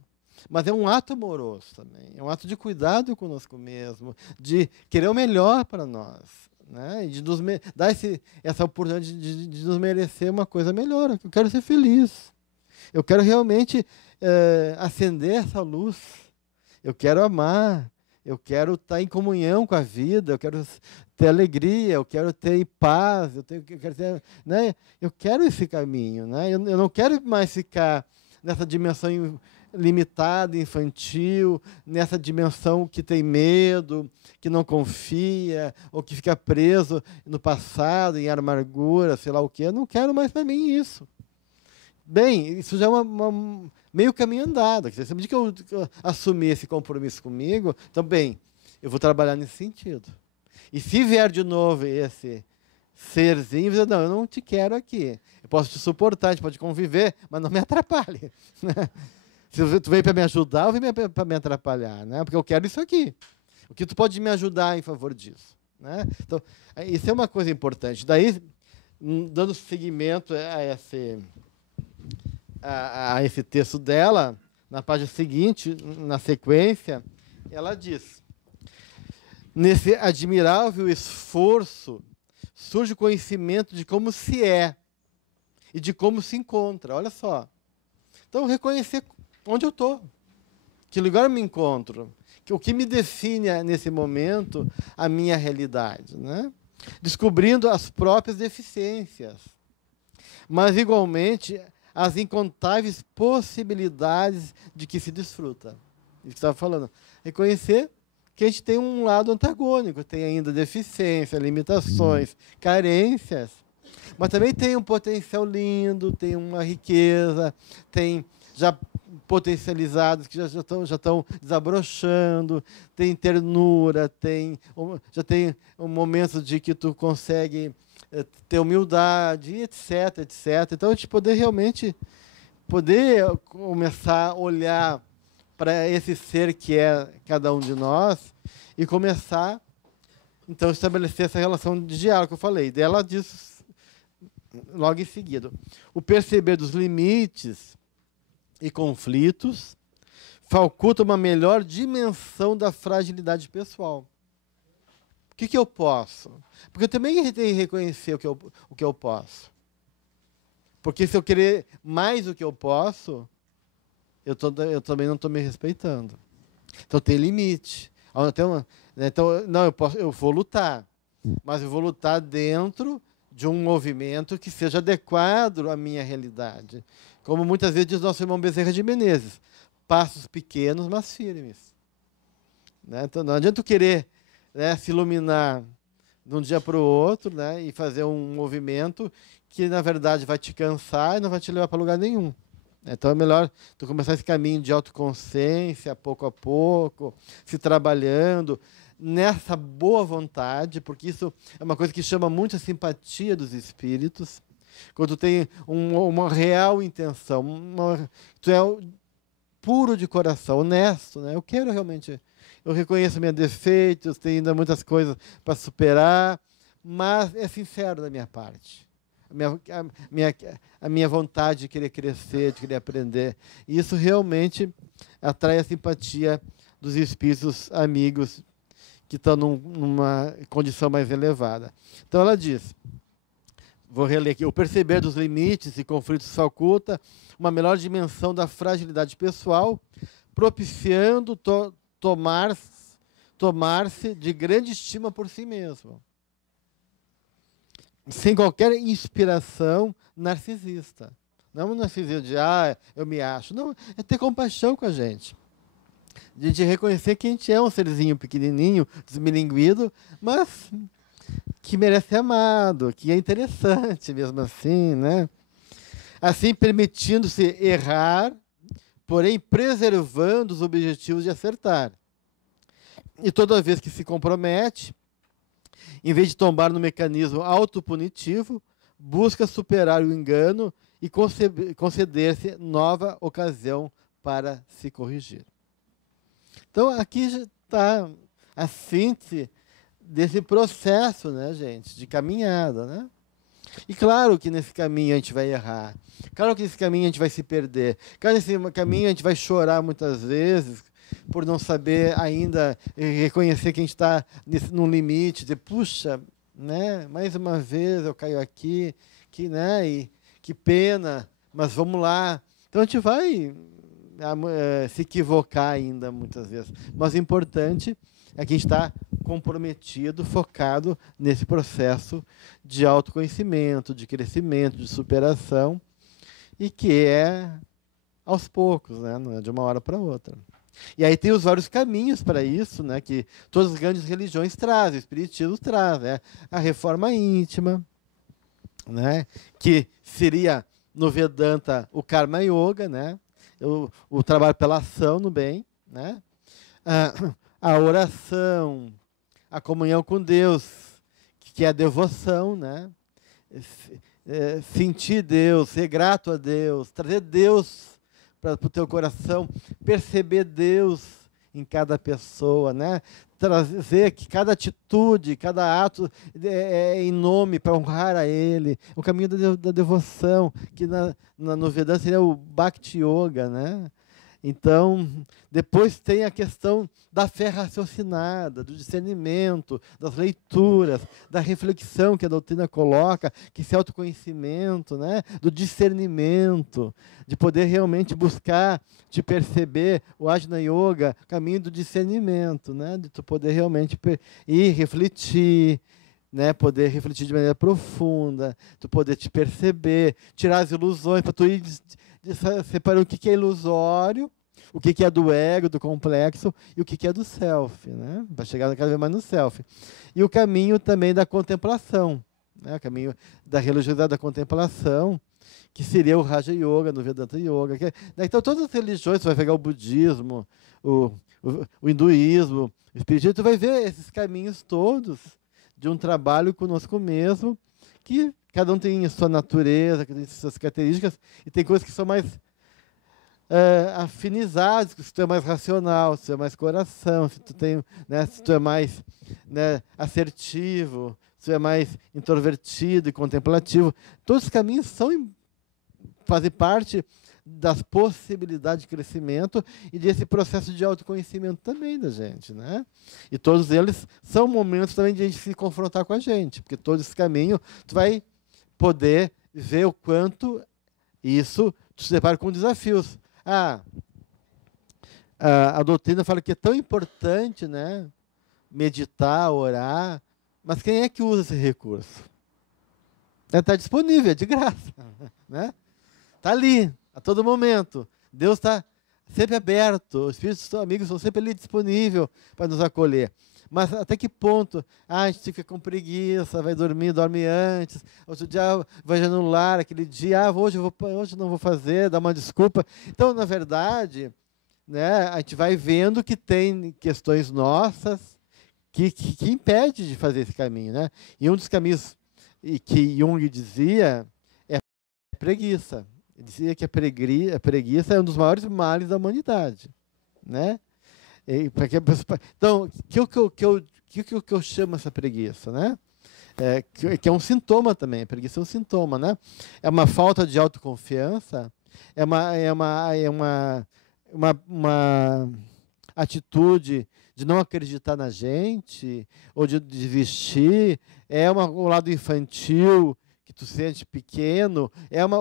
Mas é um ato amoroso também, é um ato de cuidado conosco mesmo, de querer o melhor para nós, né? E de nos dar essa oportunidade de nos merecer uma coisa melhor. Eu quero ser feliz, eu quero realmente acender essa luz, eu quero amar, eu quero estar em comunhão com a vida, eu quero ter alegria, eu quero ter paz, eu quero esse caminho. Né? Eu não quero mais ficar nessa dimensão limitada, infantil, nessa dimensão que tem medo, que não confia, ou que fica preso no passado, em amargura, sei lá o quê. Eu não quero mais para mim isso. Bem, isso já é meio caminho andado. Se que eu assumir esse compromisso comigo, então, bem, eu vou trabalhar nesse sentido. E se vier de novo esse serzinho, eu não te quero aqui. Eu posso te suportar, a gente pode conviver, mas não me atrapalhe. Se tu veio para me ajudar, ou veio para me atrapalhar, né? Porque eu quero isso aqui. O que tu pode me ajudar em favor disso? Né? Então, isso é uma coisa importante. Daí, dando seguimento a esse texto dela, na página seguinte, na sequência, ela diz: Nesse admirável esforço surge o conhecimento de como se é e de como se encontra. Olha só. Então, reconhecer onde eu estou, que lugar eu me encontro, o que me define nesse momento a minha realidade, né? Descobrindo as próprias deficiências, mas, igualmente, as incontáveis possibilidades de que se desfruta. Isso que eu estava falando. Reconhecer que a gente tem um lado antagônico, tem ainda deficiência, limitações, carências, mas também tem um potencial lindo, tem uma riqueza, tem já potencializados que já estão desabrochando, tem ternura, já tem um momento de que tu consegue ter humildade, etc, etc. Então, a gente realmente poder começar a olhar para esse ser que é cada um de nós e começar, então, a estabelecer essa relação de diálogo que eu falei. Dela diz logo em seguida: o perceber dos limites e conflitos faculta uma melhor dimensão da fragilidade pessoal. O que eu posso? Porque eu também tenho que reconhecer o que eu posso. Porque se eu querer mais do que eu posso, eu também não estou me respeitando. Então tem limite. Então, não, eu vou lutar, mas eu vou lutar dentro de um movimento que seja adequado à minha realidade. Como muitas vezes diz nosso irmão Bezerra de Menezes, passos pequenos, mas firmes. Né? Então, não adianta eu querer, né, se iluminar de um dia para o outro, né, e fazer um movimento que, na verdade, vai te cansar e não vai te levar para lugar nenhum. Então, é melhor tu começar esse caminho de autoconsciência, pouco a pouco, se trabalhando nessa boa vontade, porque isso é uma coisa que chama muito a simpatia dos espíritos. Quando tu tem uma real intenção, tu é puro de coração, honesto, né? Eu quero realmente, eu reconheço meus defeitos, tenho ainda muitas coisas para superar, mas é sincero da minha parte. A minha vontade de querer crescer, de querer aprender. E isso realmente atrai a simpatia dos espíritos amigos que estão numa condição mais elevada. Então ela diz, vou reler aqui: o perceber dos limites e conflitos faculta uma melhor dimensão da fragilidade pessoal, propiciando tomar-se de grande estima por si mesmo, sem qualquer inspiração narcisista. Não é um narcisismo de, eu me acho. Não, é ter compaixão com a gente. De reconhecer que a gente é um serzinho pequenininho, desmilinguido, mas que merece ser amado, que é interessante mesmo assim, né? Assim, permitindo-se errar, porém preservando os objetivos de acertar. E toda vez que se compromete, em vez de tombar no mecanismo autopunitivo, busca superar o engano e conceder-se nova ocasião para se corrigir. Então, aqui já está a síntese desse processo, né, gente, de caminhada, né? E claro que nesse caminho a gente vai errar. Claro que nesse caminho a gente vai se perder. Claro que nesse caminho a gente vai chorar muitas vezes por não saber ainda reconhecer que a gente está num limite, dizer, puxa, né, mais uma vez eu caio aqui, né, que pena, mas vamos lá. Então a gente vai se equivocar ainda muitas vezes. Mas o importante é que a gente está comprometido, focado nesse processo de autoconhecimento, de crescimento, de superação, e que é aos poucos, né, não é de uma hora para outra. E aí tem os vários caminhos para isso, né, que todas as grandes religiões trazem, o Espiritismo traz, né, a reforma íntima, né, que seria no Vedanta o Karma Yoga, né, o trabalho pela ação no bem, né, a oração, a comunhão com Deus, que é a devoção, né, sentir Deus, ser grato a Deus, trazer Deus para o teu coração, perceber Deus em cada pessoa, né? Trazer que cada atitude, cada ato é em nome para honrar a Ele. O caminho da devoção, que no Vedanta seria o Bhakti Yoga, né? Então, depois tem a questão da fé raciocinada, do discernimento, das leituras, da reflexão que a doutrina coloca, que esse autoconhecimento, né, do discernimento, de poder realmente buscar, de perceber o Ajna Yoga, caminho do discernimento, né, de tu poder realmente ir refletir, né, poder refletir de maneira profunda, tu poder te perceber, tirar as ilusões, para tu ir separando o que é ilusório, o que é do ego, do complexo, e o que é do self, né? Para chegar cada vez mais no self. E o caminho também da contemplação, né? O caminho da religiosidade da contemplação, que seria o Raja Yoga, no Vedanta Yoga. Então, todas as religiões, você vai pegar o budismo, o hinduísmo, o espiritismo, tu vai ver esses caminhos todos de um trabalho conosco mesmo, que cada um tem sua natureza, tem suas características, e tem coisas que são mais afinizadas, se tu é mais racional, se tu é mais coração, se tu, né, se tu é mais, né, assertivo, se tu é mais introvertido e contemplativo. Todos os caminhos fazem parte das possibilidades de crescimento e desse processo de autoconhecimento também da gente, né? E todos eles são momentos também de a gente se confrontar com a gente, porque todo esse caminho tu vai poder ver o quanto isso te depara com desafios. A doutrina fala que é tão importante, né, meditar, orar, mas quem é que usa esse recurso? Está disponível, é de graça, né? Está ali, a todo momento. Deus está sempre aberto, os espíritos amigos são sempre ali disponíveis para nos acolher. Mas até que ponto? A gente fica com preguiça, vai dormir, dorme antes, outro dia vai anular aquele dia, hoje não vou fazer, dá uma desculpa. Então, na verdade, né, a gente vai vendo que tem questões nossas que impedem de fazer esse caminho, né? E um dos caminhos que Jung dizia é a preguiça. Ele dizia que a preguiça é um dos maiores males da humanidade, né? Então, o que eu chamo essa preguiça, né? Que é um sintoma também. A preguiça é um sintoma, né? É uma falta de autoconfiança, é uma atitude de não acreditar na gente, ou de desistir, um lado infantil que tu sente pequeno,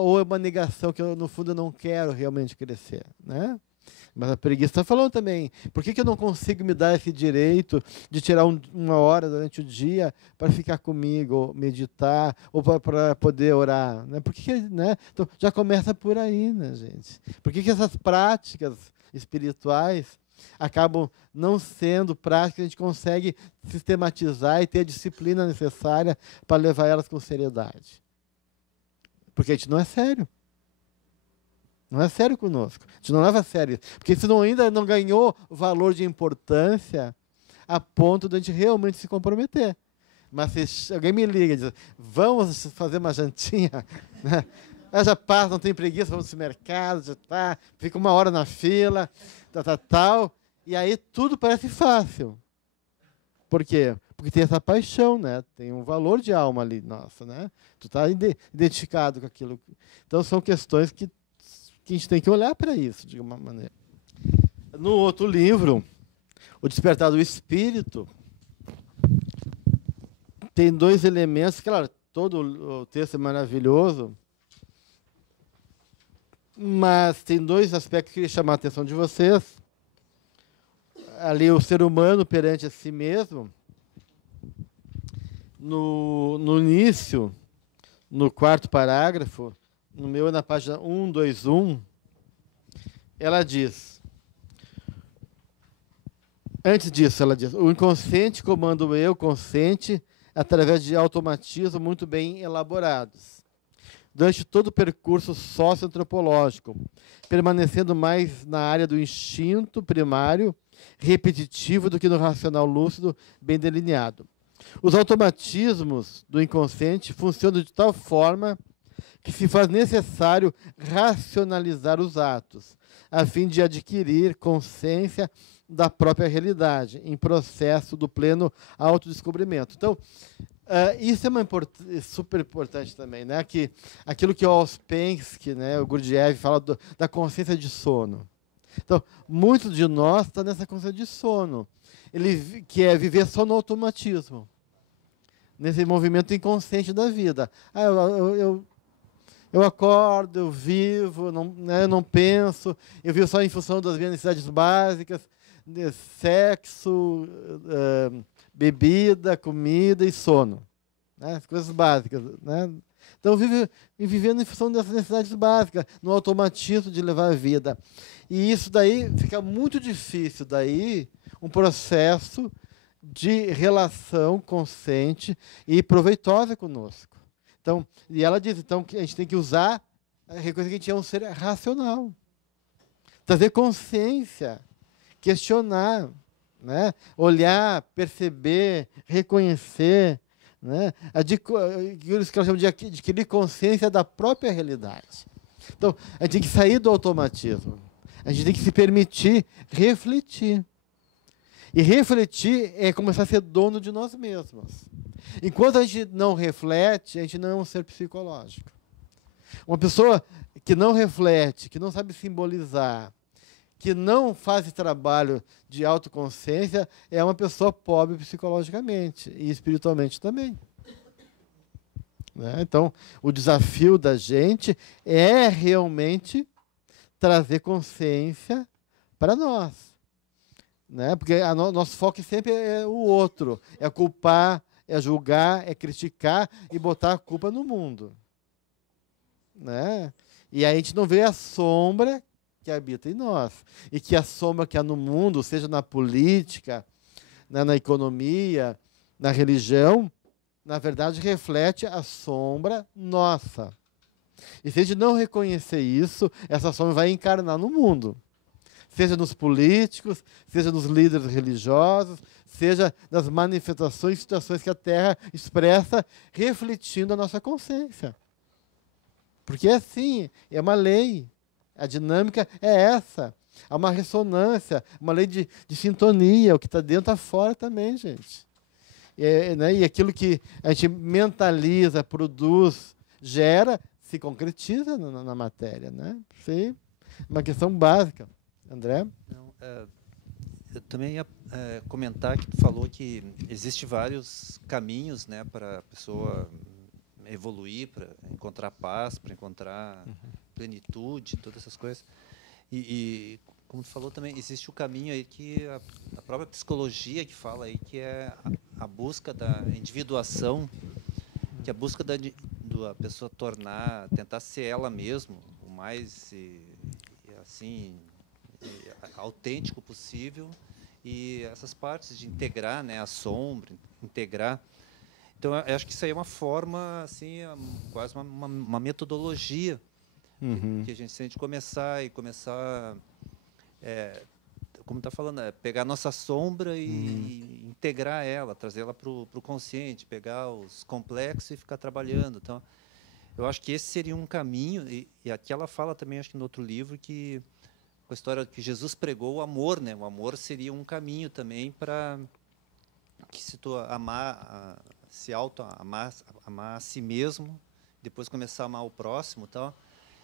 ou é uma negação que no fundo eu não quero realmente crescer, né? Mas a preguiça está falando também, por que eu não consigo me dar esse direito de tirar uma hora durante o dia para ficar comigo, meditar, ou para poder orar? Né? Né? Então, já começa por aí, né, gente? Por que essas práticas espirituais acabam não sendo práticas que a gente consegue sistematizar e ter a disciplina necessária para levar elas com seriedade? Porque a gente não é sério. Não é sério conosco. A gente não leva a sério. Porque isso ainda não ganhou valor de importância a ponto de a gente realmente se comprometer. Mas se alguém me liga e diz, vamos fazer uma jantinha, né? Já passa, não tem preguiça, vamos no mercado, já tá, fica uma hora na fila, tal. E aí tudo parece fácil. Por quê? Porque tem essa paixão, né? Tem um valor de alma ali, nossa, né? Tu está identificado com aquilo. Então são questões que a gente tem que olhar para isso, de uma maneira. No outro livro, O Despertar do Espírito, tem dois elementos, claro, todo o texto é maravilhoso, mas tem dois aspectos que eu queria chamar a atenção de vocês. Ali, o ser humano perante a si mesmo, no início, no quarto parágrafo, no meu é na página 121, ela diz, antes disso, ela diz, o inconsciente comanda o eu consciente através de automatismos muito bem elaborados, durante todo o percurso socioantropológico, permanecendo mais na área do instinto primário, repetitivo, do que no racional lúcido, bem delineado. Os automatismos do inconsciente funcionam de tal forma que se faz necessário racionalizar os atos, a fim de adquirir consciência da própria realidade, em processo do pleno autodescobrimento. Então, isso é super importante também, né? Que aquilo que o Ouspensky, né, o Gurdjieff fala da consciência de sono. Então, muitos de nós estão nessa consciência de sono. Ele quer viver só no automatismo, nesse movimento inconsciente da vida. Eu acordo, eu vivo, não, né, eu não penso, eu vivo só em função das minhas necessidades básicas, de sexo, bebida, comida e sono. Né, as coisas básicas. Né? Então, vivendo em função dessas necessidades básicas, no automatismo de levar a vida. E isso daí fica muito difícil, daí um processo de relação consciente e proveitosa conosco. Então, e ela diz, então, que a gente tem que usar, reconhecer que a gente é um ser racional. Trazer consciência, questionar, né? Olhar, perceber, reconhecer, né? Aquilo que ela chama de adquirir consciência da própria realidade. Então, a gente tem que sair do automatismo. A gente tem que se permitir refletir. E refletir é começar a ser dono de nós mesmos. Enquanto a gente não reflete, a gente não é um ser psicológico. Uma pessoa que não reflete, que não sabe simbolizar, que não faz esse trabalho de autoconsciência, é uma pessoa pobre psicologicamente e espiritualmente também. Né? Então, o desafio da gente é realmente trazer consciência para nós. Né? Porque nosso foco sempre é o outro, é culpar, é julgar, é criticar e botar a culpa no mundo. Né? E aí a gente não vê a sombra que habita em nós. E que a sombra que há no mundo, seja na política, né, na economia, na religião, na verdade reflete a sombra nossa. E se a gente não reconhecer isso, essa sombra vai encarnar no mundo. Seja nos políticos, seja nos líderes religiosos, seja nas manifestações e situações que a Terra expressa, refletindo a nossa consciência. Porque é assim, é uma lei. A dinâmica é essa. Há uma ressonância, uma lei de sintonia. O que está dentro está fora também, gente. Né, e aquilo que a gente mentaliza, produz, gera, se concretiza na matéria. Né? Sim, uma questão básica. André? Não, eu também ia comentar que tu falou que existe vários caminhos, né, para a pessoa evoluir, para encontrar paz, para encontrar plenitude, todas essas coisas. E como tu falou também, existe o caminho aí que a própria psicologia que fala aí, que é a busca da individuação, que é a busca da pessoa tentar ser ela mesma, o mais assim autêntico possível, e essas partes de integrar, né, a sombra, integrar. Então, eu acho que isso aí é uma forma, assim, quase uma metodologia que a gente tem de começar como está falando, pegar a nossa sombra e integrar ela, trazê-la para o consciente, pegar os complexos e ficar trabalhando. Então, eu acho que esse seria um caminho, e aqui ela fala também, acho que no outro livro, que a história que Jesus pregou o amor, né? O amor seria um caminho também para que se tu se auto-amar a si mesmo, depois começar a amar o próximo, tal.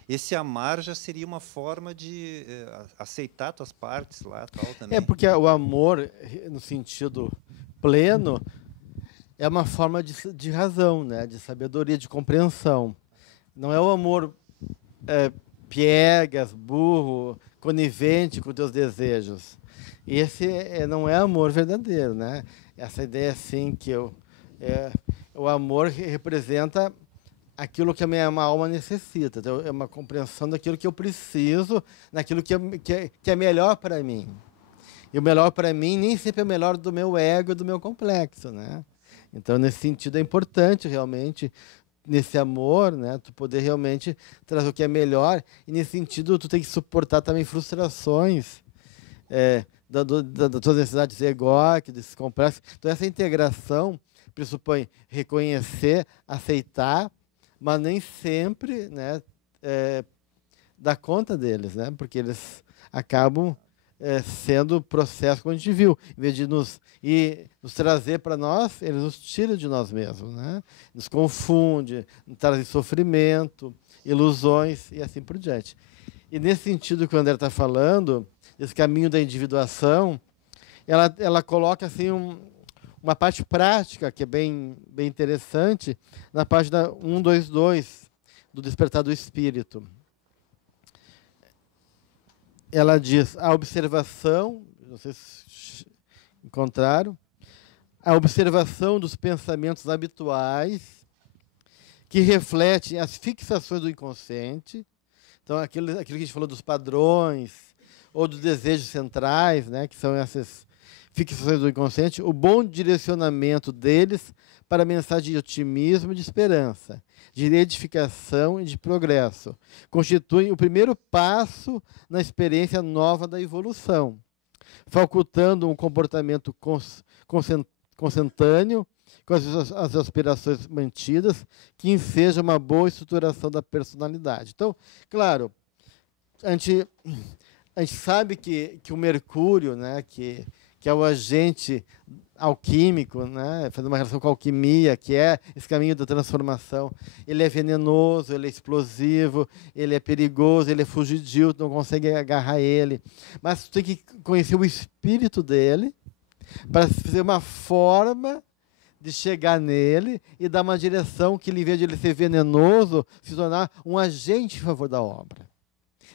Esse amar já seria uma forma de aceitar tuas partes lá, tal, também. Porque o amor, no sentido pleno, é uma forma de razão, né? De sabedoria, de compreensão. Não é o amor piegas, burro, conivente com teus desejos. Esse não é amor verdadeiro, né? Essa ideia assim que o amor representa aquilo que a minha alma necessita. Então, é uma compreensão daquilo que eu preciso, naquilo que é melhor para mim. E o melhor para mim nem sempre é o melhor do meu ego e do meu complexo, né? Então, nesse sentido, é importante realmente nesse amor, né, tu poder realmente trazer o que é melhor, e nesse sentido tu tem que suportar também frustrações das tuas necessidades egóicas, desses complexos. Então essa integração pressupõe reconhecer, aceitar, mas nem sempre, né, dar conta deles, né, porque eles acabam sendo processo, como a gente viu, em vez de nos trazer para nós, eles nos tiram de nós mesmos, né? Nos confunde, nos trazem sofrimento, ilusões e assim por diante. E nesse sentido que o André está falando, esse caminho da individuação, ela coloca assim uma parte prática que é bem interessante na página 122 do Despertar do Espírito. Ela diz: a observação, não sei se encontraram, a observação dos pensamentos habituais que refletem as fixações do inconsciente. Então, aquilo que a gente falou dos padrões ou dos desejos centrais, né, que são essas fixações do inconsciente, o bom direcionamento deles para a mensagem de otimismo e de esperança, de edificação e de progresso, constituem o primeiro passo na experiência nova da evolução, facultando um comportamento consentâneo com as aspirações mantidas, que enseja uma boa estruturação da personalidade. Então, claro, a gente sabe que o Mercúrio, né, que é o agente alquímico, né, fazendo uma relação com a alquimia, que é esse caminho da transformação, ele é venenoso, ele é explosivo, ele é perigoso, ele é fugidio, tu não consegue agarrar ele. Mas tu tem que conhecer o espírito dele para fazer uma forma de chegar nele e dar uma direção que, em vez de ele ser venenoso, se tornar um agente em favor da obra.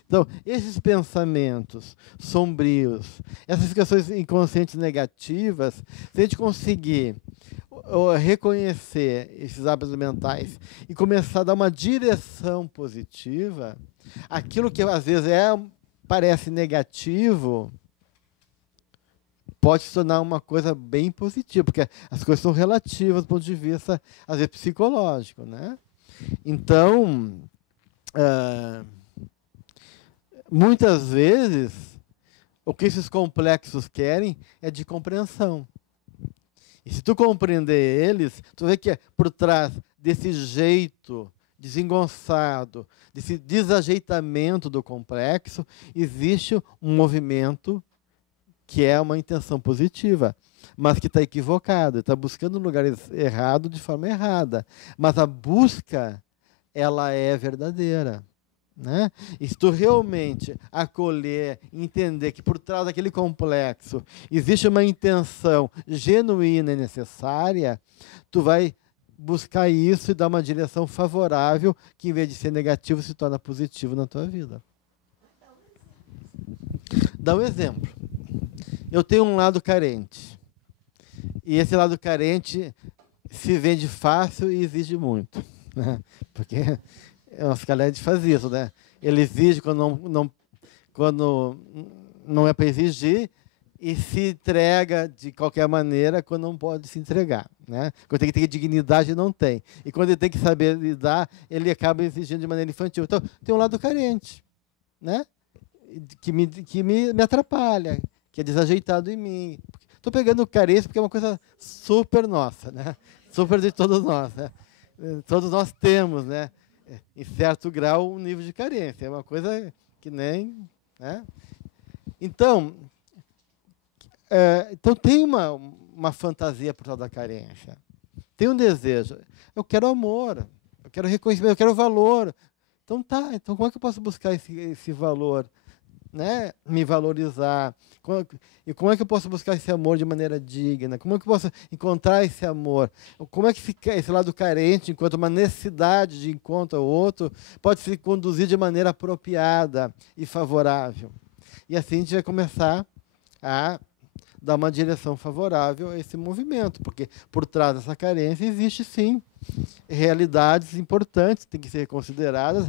Então, esses pensamentos sombrios, essas ficações inconscientes negativas, se a gente conseguir reconhecer esses hábitos mentais e começar a dar uma direção positiva, aquilo que às vezes parece negativo, pode se tornar uma coisa bem positiva, porque as coisas são relativas do ponto de vista, às vezes, psicológico, né? Então, muitas vezes, o que esses complexos querem é de compreensão. E se tu compreender eles, tu vê que por trás desse jeito desengonçado, desse desajeitamento do complexo, existe um movimento que é uma intenção positiva, mas que está equivocado, está buscando um lugar errado de forma errada. Mas a busca, ela é verdadeira. Né? E se tu realmente acolher, entender que por trás daquele complexo existe uma intenção genuína e necessária, tu vai buscar isso e dar uma direção favorável que, em vez de ser negativo, se torna positivo na tua vida. Dá um exemplo. Eu tenho um lado carente. E esse lado carente se vende fácil e exige muito. Né? Porque o Scaled faz isso, né? Ele exige quando não é para exigir e se entrega de qualquer maneira quando não pode se entregar. Né? Quando tem que ter dignidade, não tem. E quando ele tem que saber lidar, ele acaba exigindo de maneira infantil. Então, tem um lado carente, né? que me atrapalha, que é desajeitado em mim. Estou pegando carência porque é uma coisa super nossa, né? Super de todos nós. Né? Todos nós temos, né? Em certo grau, um nível de carência. É uma coisa que nem... Né? Então tem uma fantasia por trás da carência. Tem um desejo. Eu quero amor, eu quero reconhecimento, eu quero valor. Então como é que eu posso buscar esse valor? Né? Me valorizar. E como é que eu posso buscar esse amor de maneira digna? Como é que eu posso encontrar esse amor? Como é que fica esse lado carente, enquanto uma necessidade de encontro ao outro, pode se conduzir de maneira apropriada e favorável? E assim a gente vai começar a dar uma direção favorável a esse movimento, porque por trás dessa carência existe, sim, realidades importantes que têm que ser consideradas,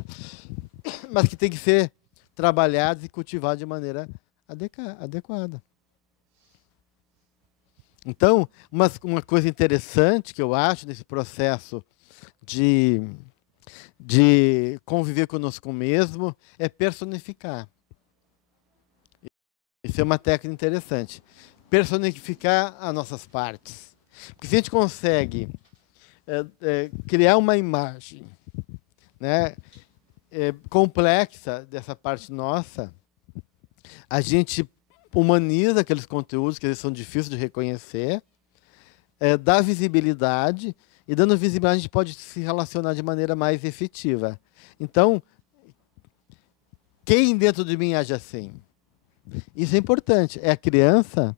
mas que têm que ser trabalhados e cultivados de maneira adequada. Então, uma coisa interessante que eu acho nesse processo de conviver conosco mesmo é personificar. Isso é uma técnica interessante. Personificar as nossas partes. Porque se a gente consegue criar uma imagem, né, complexa dessa parte nossa, a gente humaniza aqueles conteúdos que eles são difíceis de reconhecer, dá visibilidade, e dando visibilidade a gente pode se relacionar de maneira mais efetiva. Então, quem dentro de mim age assim? Isso é importante. É a criança,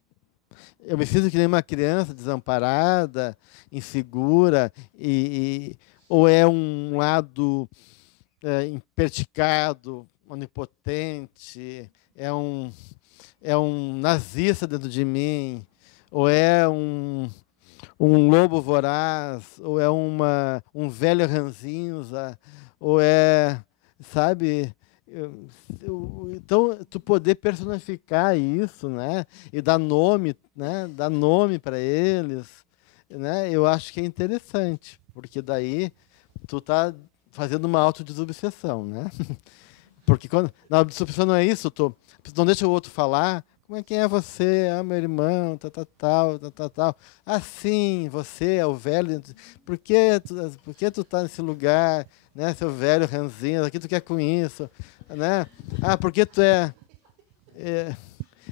eu me sinto que nem uma criança desamparada, insegura, ou é um lado imperticado, onipotente, é um nazista dentro de mim, ou é um lobo voraz, ou é um velho ranzinza, ou é, sabe? Então, tu poder personificar isso, né? E dar nome, né? Dar nome para eles, né? Eu acho que é interessante, porque daí tu tá fazendo uma autodesobsessão, né? Porque na desobsessão não é isso, tu não deixa o outro falar. Quem é você? Ah, meu irmão, tal. Assim, você é o velho. Por que tu está nesse lugar, né, seu velho ranzinho? O que tu quer com isso? Né? Ah, porque tu é...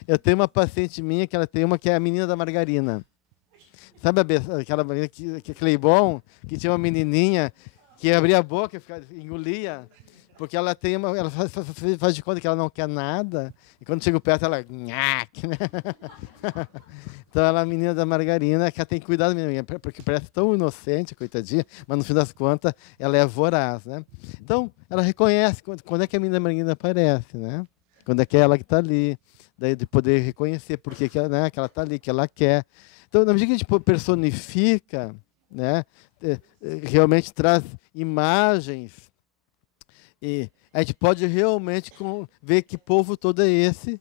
Eu tenho uma paciente minha, que ela tem uma que é a menina da margarina. Sabe aquela menina que Cleibon, que tinha uma menininha que abria a boca e engolia? Porque ela tem ela faz de conta que ela não quer nada, e quando chega perto ela nhaque, né? Então ela é a menina da margarina, que ela tem que cuidar da menina, porque parece tão inocente, coitadinha, mas no fim das contas ela é voraz, né? Então ela reconhece quando é que a menina da margarina aparece, né? Quando é que é ela que está ali, daí de poder reconhecer por que ela está ali, que ela quer. Então, na medida que a gente personifica, né, realmente traz imagens, e a gente pode realmente ver que povo todo é esse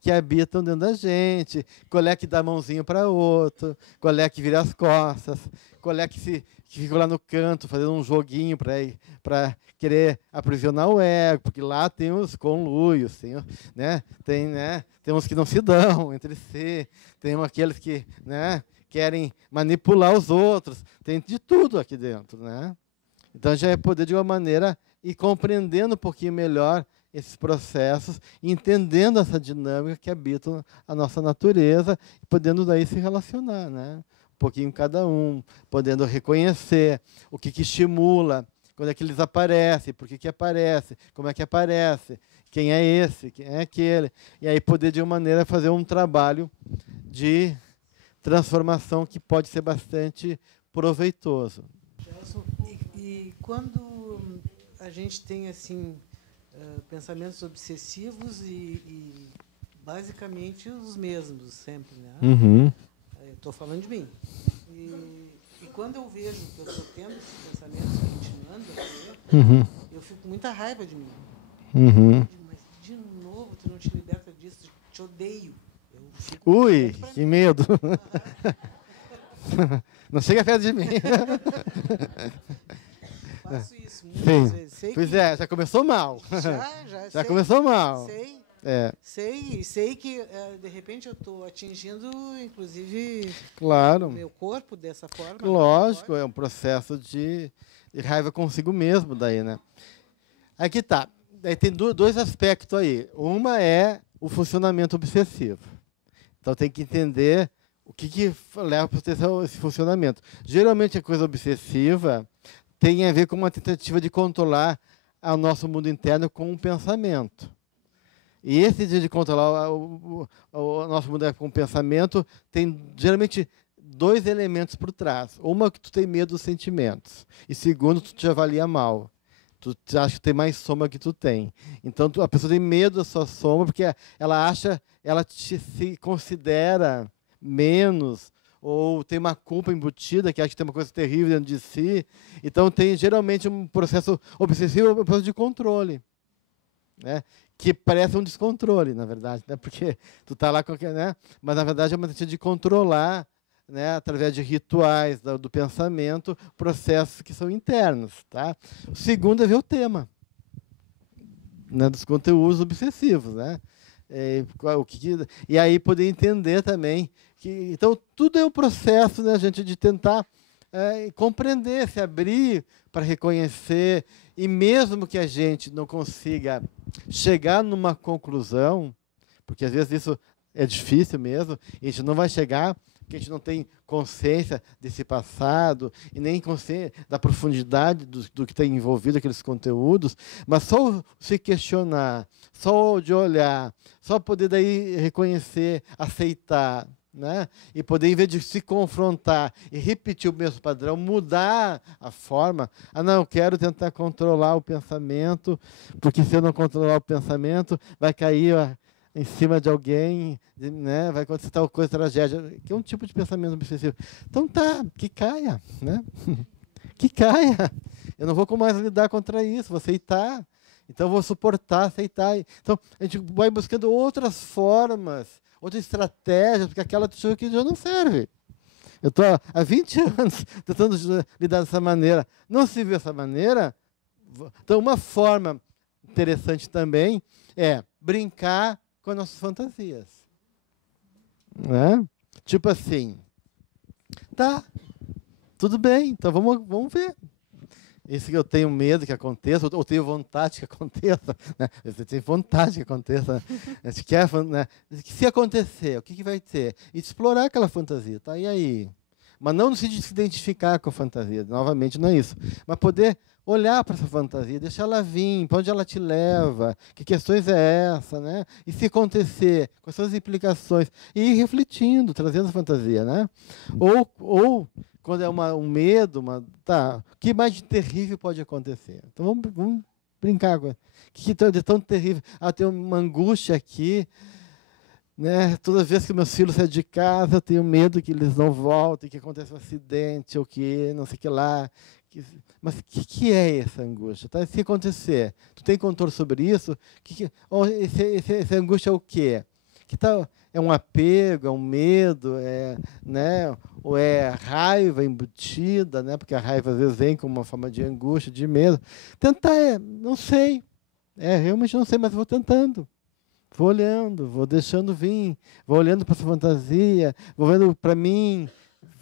que habitam dentro da gente, qual é que dá a mãozinha para outro, qual é que vira as costas, qual é que fica lá no canto fazendo um joguinho para querer aprisionar o ego, porque lá tem os conluios, tem uns que não se dão entre si, tem aqueles que, né, querem manipular os outros, tem de tudo aqui dentro, né? Então já é poder de uma maneira ir compreendendo um pouquinho melhor esses processos, entendendo essa dinâmica que habita a nossa natureza, podendo daí se relacionar, né? Um pouquinho cada um, podendo reconhecer o que estimula, quando é que eles aparecem, por que aparece, como é que aparece, quem é esse, quem é aquele, e aí poder de uma maneira fazer um trabalho de transformação que pode ser bastante proveitoso. E quando a gente tem assim pensamentos obsessivos e basicamente os mesmos sempre, né? Uhum. Estou falando de mim. E quando eu vejo que eu estou tendo esses pensamentos continuando a ter, eu fico com muita raiva de mim. Uhum. Mas de novo tu não te liberta disso, te odeio. Ui, que medo! Não chega perto de mim. Faço isso muitas vezes. Pois é, já começou mal. Já começou mal. Sei que, de repente, eu estou atingindo, inclusive, claro, o meu corpo dessa forma. Lógico, é um processo de raiva consigo mesmo daí, né? Aqui tá. Daí tem dois aspectos aí. Uma é o funcionamento obsessivo. Então tem que entender o que leva para ter esse funcionamento. Geralmente a coisa obsessiva tem a ver com uma tentativa de controlar o nosso mundo interno com um pensamento. E esse de controlar o nosso mundo com o pensamento tem geralmente dois elementos por trás. Uma, que tu tem medo dos sentimentos. E segundo, tu te avalia mal. Tu acha que tem mais soma que tu tem. Então, a pessoa tem medo da sua soma porque ela acha, se considera menos, ou tem uma culpa embutida, que acha que tem uma coisa terrível dentro de si. Então, tem geralmente um processo obsessivo, um processo de controle, né? Que parece um descontrole, na verdade, né? Porque tu está lá, né? Mas, na verdade, é uma tentativa de controlar, né, através de rituais do pensamento, processos que são internos. Tá? O segundo é ver o tema, né, dos conteúdos obsessivos. Né? E aí poder entender também que... Então, tudo é um processo, né, gente, de tentar compreender, se abrir para reconhecer, e mesmo que a gente não consiga chegar numa conclusão, porque às vezes isso é difícil mesmo, e a gente não vai chegar, porque a gente não tem consciência desse passado e nem consciência da profundidade do que está envolvido aqueles conteúdos, mas só se questionar, só de olhar, só poder daí reconhecer, aceitar, né? E poder, em vez de se confrontar e repetir o mesmo padrão, mudar a forma. Ah, não, eu quero tentar controlar o pensamento, porque se eu não controlar o pensamento, vai cair em cima de alguém, né? Vai acontecer tal coisa, tragédia, que é um tipo de pensamento obsessivo. Então tá, que caia, né? Que caia. Eu não vou mais lidar contra isso, vou aceitar. Então eu vou suportar, aceitar. Então a gente vai buscando outras formas, outras estratégias, porque aquela que já não serve. Eu estou há 20 anos tentando lidar dessa maneira. Não se vê dessa maneira. Então, uma forma interessante também é brincar com as nossas fantasias. Né? Tipo assim, tá, tudo bem, então vamos ver. Isso que eu tenho medo que aconteça, ou tenho vontade que aconteça, né? Você tem vontade que aconteça, né? Você quer, né? Se acontecer, o que vai ter? E explorar aquela fantasia, tá? E aí? Mas não se identificar com a fantasia, novamente não é isso. Mas poder olhar para essa fantasia, deixar ela vir, para onde ela te leva, que questões é essa, né? E se acontecer, quais são as implicações, e ir refletindo, trazendo a fantasia, né? Ou quando é um medo, tá, o que mais de terrível pode acontecer? Então vamos brincar com o que de tão terrível. Ah, tem uma angústia aqui, né? Toda vez que meus filhos saem de casa, eu tenho medo que eles não voltem, que aconteça um acidente, ou que não sei o que lá. Mas o que é essa angústia? Tá? Se acontecer, tu tem controle sobre isso? Essa angústia é o quê? Que tal? É um apego, é um medo, né? Ou é raiva embutida, né? Porque a raiva às vezes vem com uma forma de angústia, de medo. Tentar, não sei. Realmente não sei, mas vou tentando. Vou olhando, vou deixando vir, vou olhando para essa fantasia, vou vendo para mim,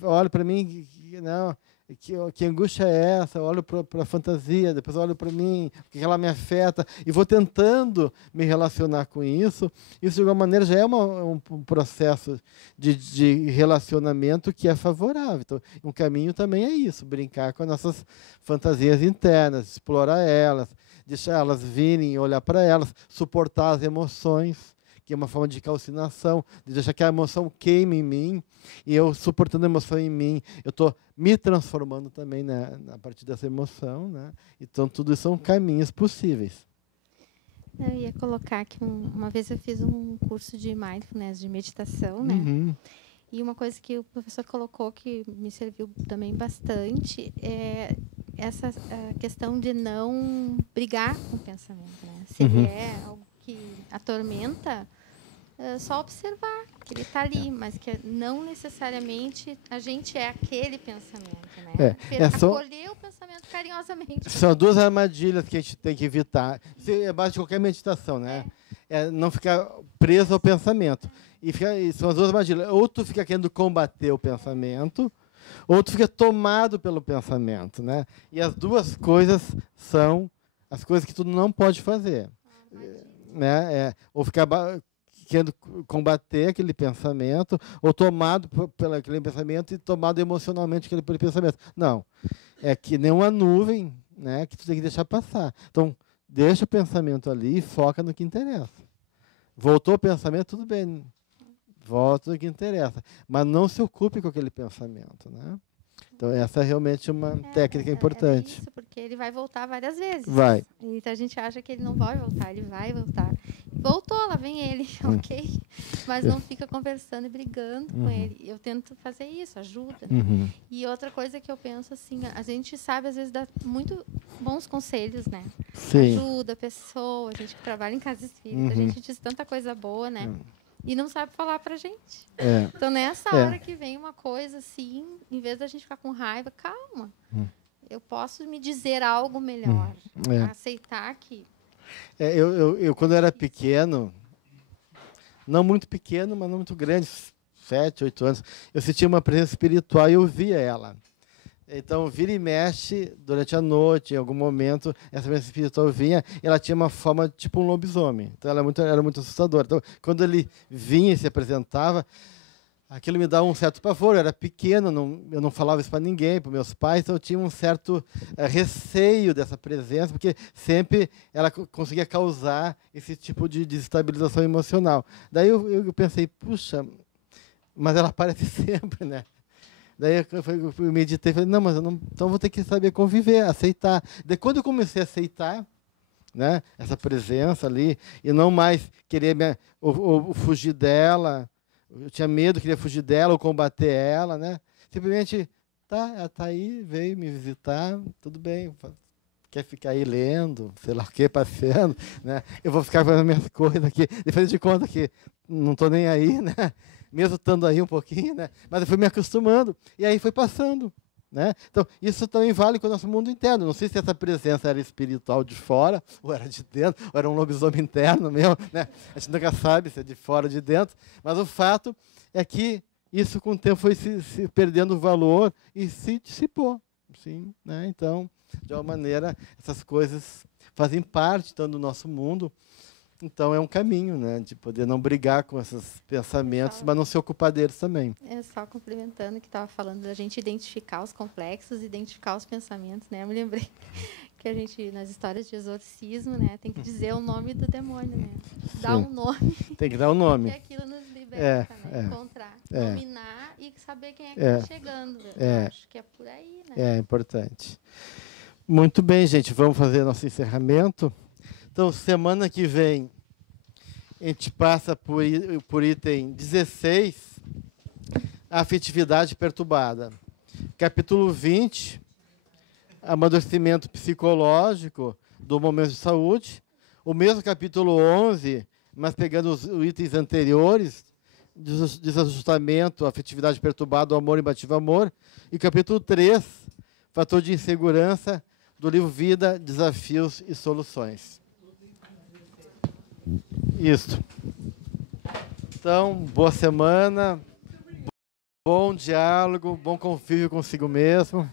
olho para mim, não, que angústia é essa? Eu olho para a fantasia, depois eu olho para mim, o que ela me afeta, e vou tentando me relacionar com isso. Isso, de alguma maneira, já é um processo de relacionamento que é favorável. Então, um caminho também é isso, brincar com as nossas fantasias internas, explorar elas, deixar elas virem, olhar para elas, suportar as emoções, que é uma forma de calcinação, de deixar que a emoção queime em mim, e eu suportando a emoção em mim, eu estou me transformando também a partir dessa emoção, né? Então, tudo isso são caminhos possíveis. Eu ia colocar que uma vez eu fiz um curso de mindfulness, de meditação, né? Uhum. E uma coisa que o professor colocou que me serviu também bastante é essa questão de não brigar com o pensamento, né? Se ele é algo que atormenta, só observar que ele está ali, mas que não necessariamente a gente é aquele pensamento, né? Acolher o pensamento carinhosamente. São duas armadilhas que a gente tem que evitar. Isso é base de qualquer meditação, né? Não ficar preso ao pensamento. E são as duas armadilhas. Ou tu fica querendo combater o pensamento, ou tu fica tomado pelo pensamento, né? E as duas coisas são as coisas que tu não pode fazer. Né? Ou ficar querendo combater aquele pensamento, ou tomado pelo aquele pensamento e tomado emocionalmente pelo pensamento. Não. É que nem uma nuvem, né, que tu tem que deixar passar. Então, deixa o pensamento ali e foca no que interessa. Voltou o pensamento, tudo bem. Volta no que interessa. Mas não se ocupe com aquele pensamento, né? Então, essa é realmente uma técnica importante. Isso, porque ele vai voltar várias vezes. Vai. Então, a gente acha que ele não vai voltar, ele vai voltar. Voltou, lá vem ele, ok? Mas não fica conversando e brigando com ele. Eu tento fazer isso, ajuda. Né? E outra coisa que eu penso, assim, a gente sabe, às vezes, dar muito bons conselhos, né? Sim. Ajuda a pessoa, a gente que trabalha em casa espírita, a gente diz tanta coisa boa, né? E não sabe falar pra gente. Então, nessa hora que vem uma coisa assim, em vez da gente ficar com raiva, calma. Eu posso me dizer algo melhor. Aceitar que... Eu, quando era pequeno, não muito pequeno, mas não muito grande, 7, 8 anos, eu sentia uma presença espiritual e eu via ela. Então, vira e mexe, durante a noite, em algum momento, essa presença espiritual vinha, e ela tinha uma forma tipo um lobisomem. Então, ela era muito assustadora. Então, quando ele vinha e se apresentava, aquilo me dá um certo pavor. Eu era pequeno, eu não falava isso para ninguém, para meus pais, então eu tinha um certo receio dessa presença, porque sempre ela conseguia causar esse tipo de desestabilização emocional. Daí eu pensei, puxa, mas ela aparece sempre, né? Daí eu meditei e falei, não, mas então vou ter que saber conviver, aceitar. Daí quando eu comecei a aceitar, né, essa presença ali, e não mais querer ou fugir dela, eu tinha medo, queria fugir dela ou combater ela, né? Simplesmente, tá, ela está aí, veio me visitar, tudo bem, quer ficar aí lendo, sei lá o que, passeando, né? Eu vou ficar fazendo minhas coisas aqui, depois de conta que não estou nem aí, né? Mesmo estando aí um pouquinho, né? Mas eu fui me acostumando, e aí foi passando. Né? Então, isso também vale com o nosso mundo interno. Não sei se essa presença era espiritual de fora, ou era de dentro, ou era um lobisomem interno mesmo. Né? A gente nunca sabe se é de fora ou de dentro. Mas o fato é que isso, com o tempo, foi se perdendo valor e se dissipou. Sim, né? Então, de alguma maneira, essas coisas fazem parte então, do nosso mundo. Então, é um caminho, né, de poder não brigar com esses pensamentos, mas não se ocupar deles também. É só complementando que estava falando da gente identificar os complexos, identificar os pensamentos, né? Eu me lembrei que a gente, nas histórias de exorcismo, né, tem que dizer o nome do demônio, né? Dar um nome. Tem que dar um nome. E aquilo nos liberta, né? Encontrar, dominar e saber quem é que está chegando. Eu acho que é por aí, né? É importante. Muito bem, gente. Vamos fazer nosso encerramento. Então, semana que vem, a gente passa por item 16, a afetividade perturbada. Capítulo 20, amadurecimento psicológico do momento de saúde. O mesmo capítulo 11, mas pegando os itens anteriores, desajustamento, afetividade perturbada, o amor imbatível amor. E capítulo 3, fator de insegurança, do livro Vida, Desafios e Soluções. Isso. Então, boa semana, bom diálogo, bom convívio consigo mesmo.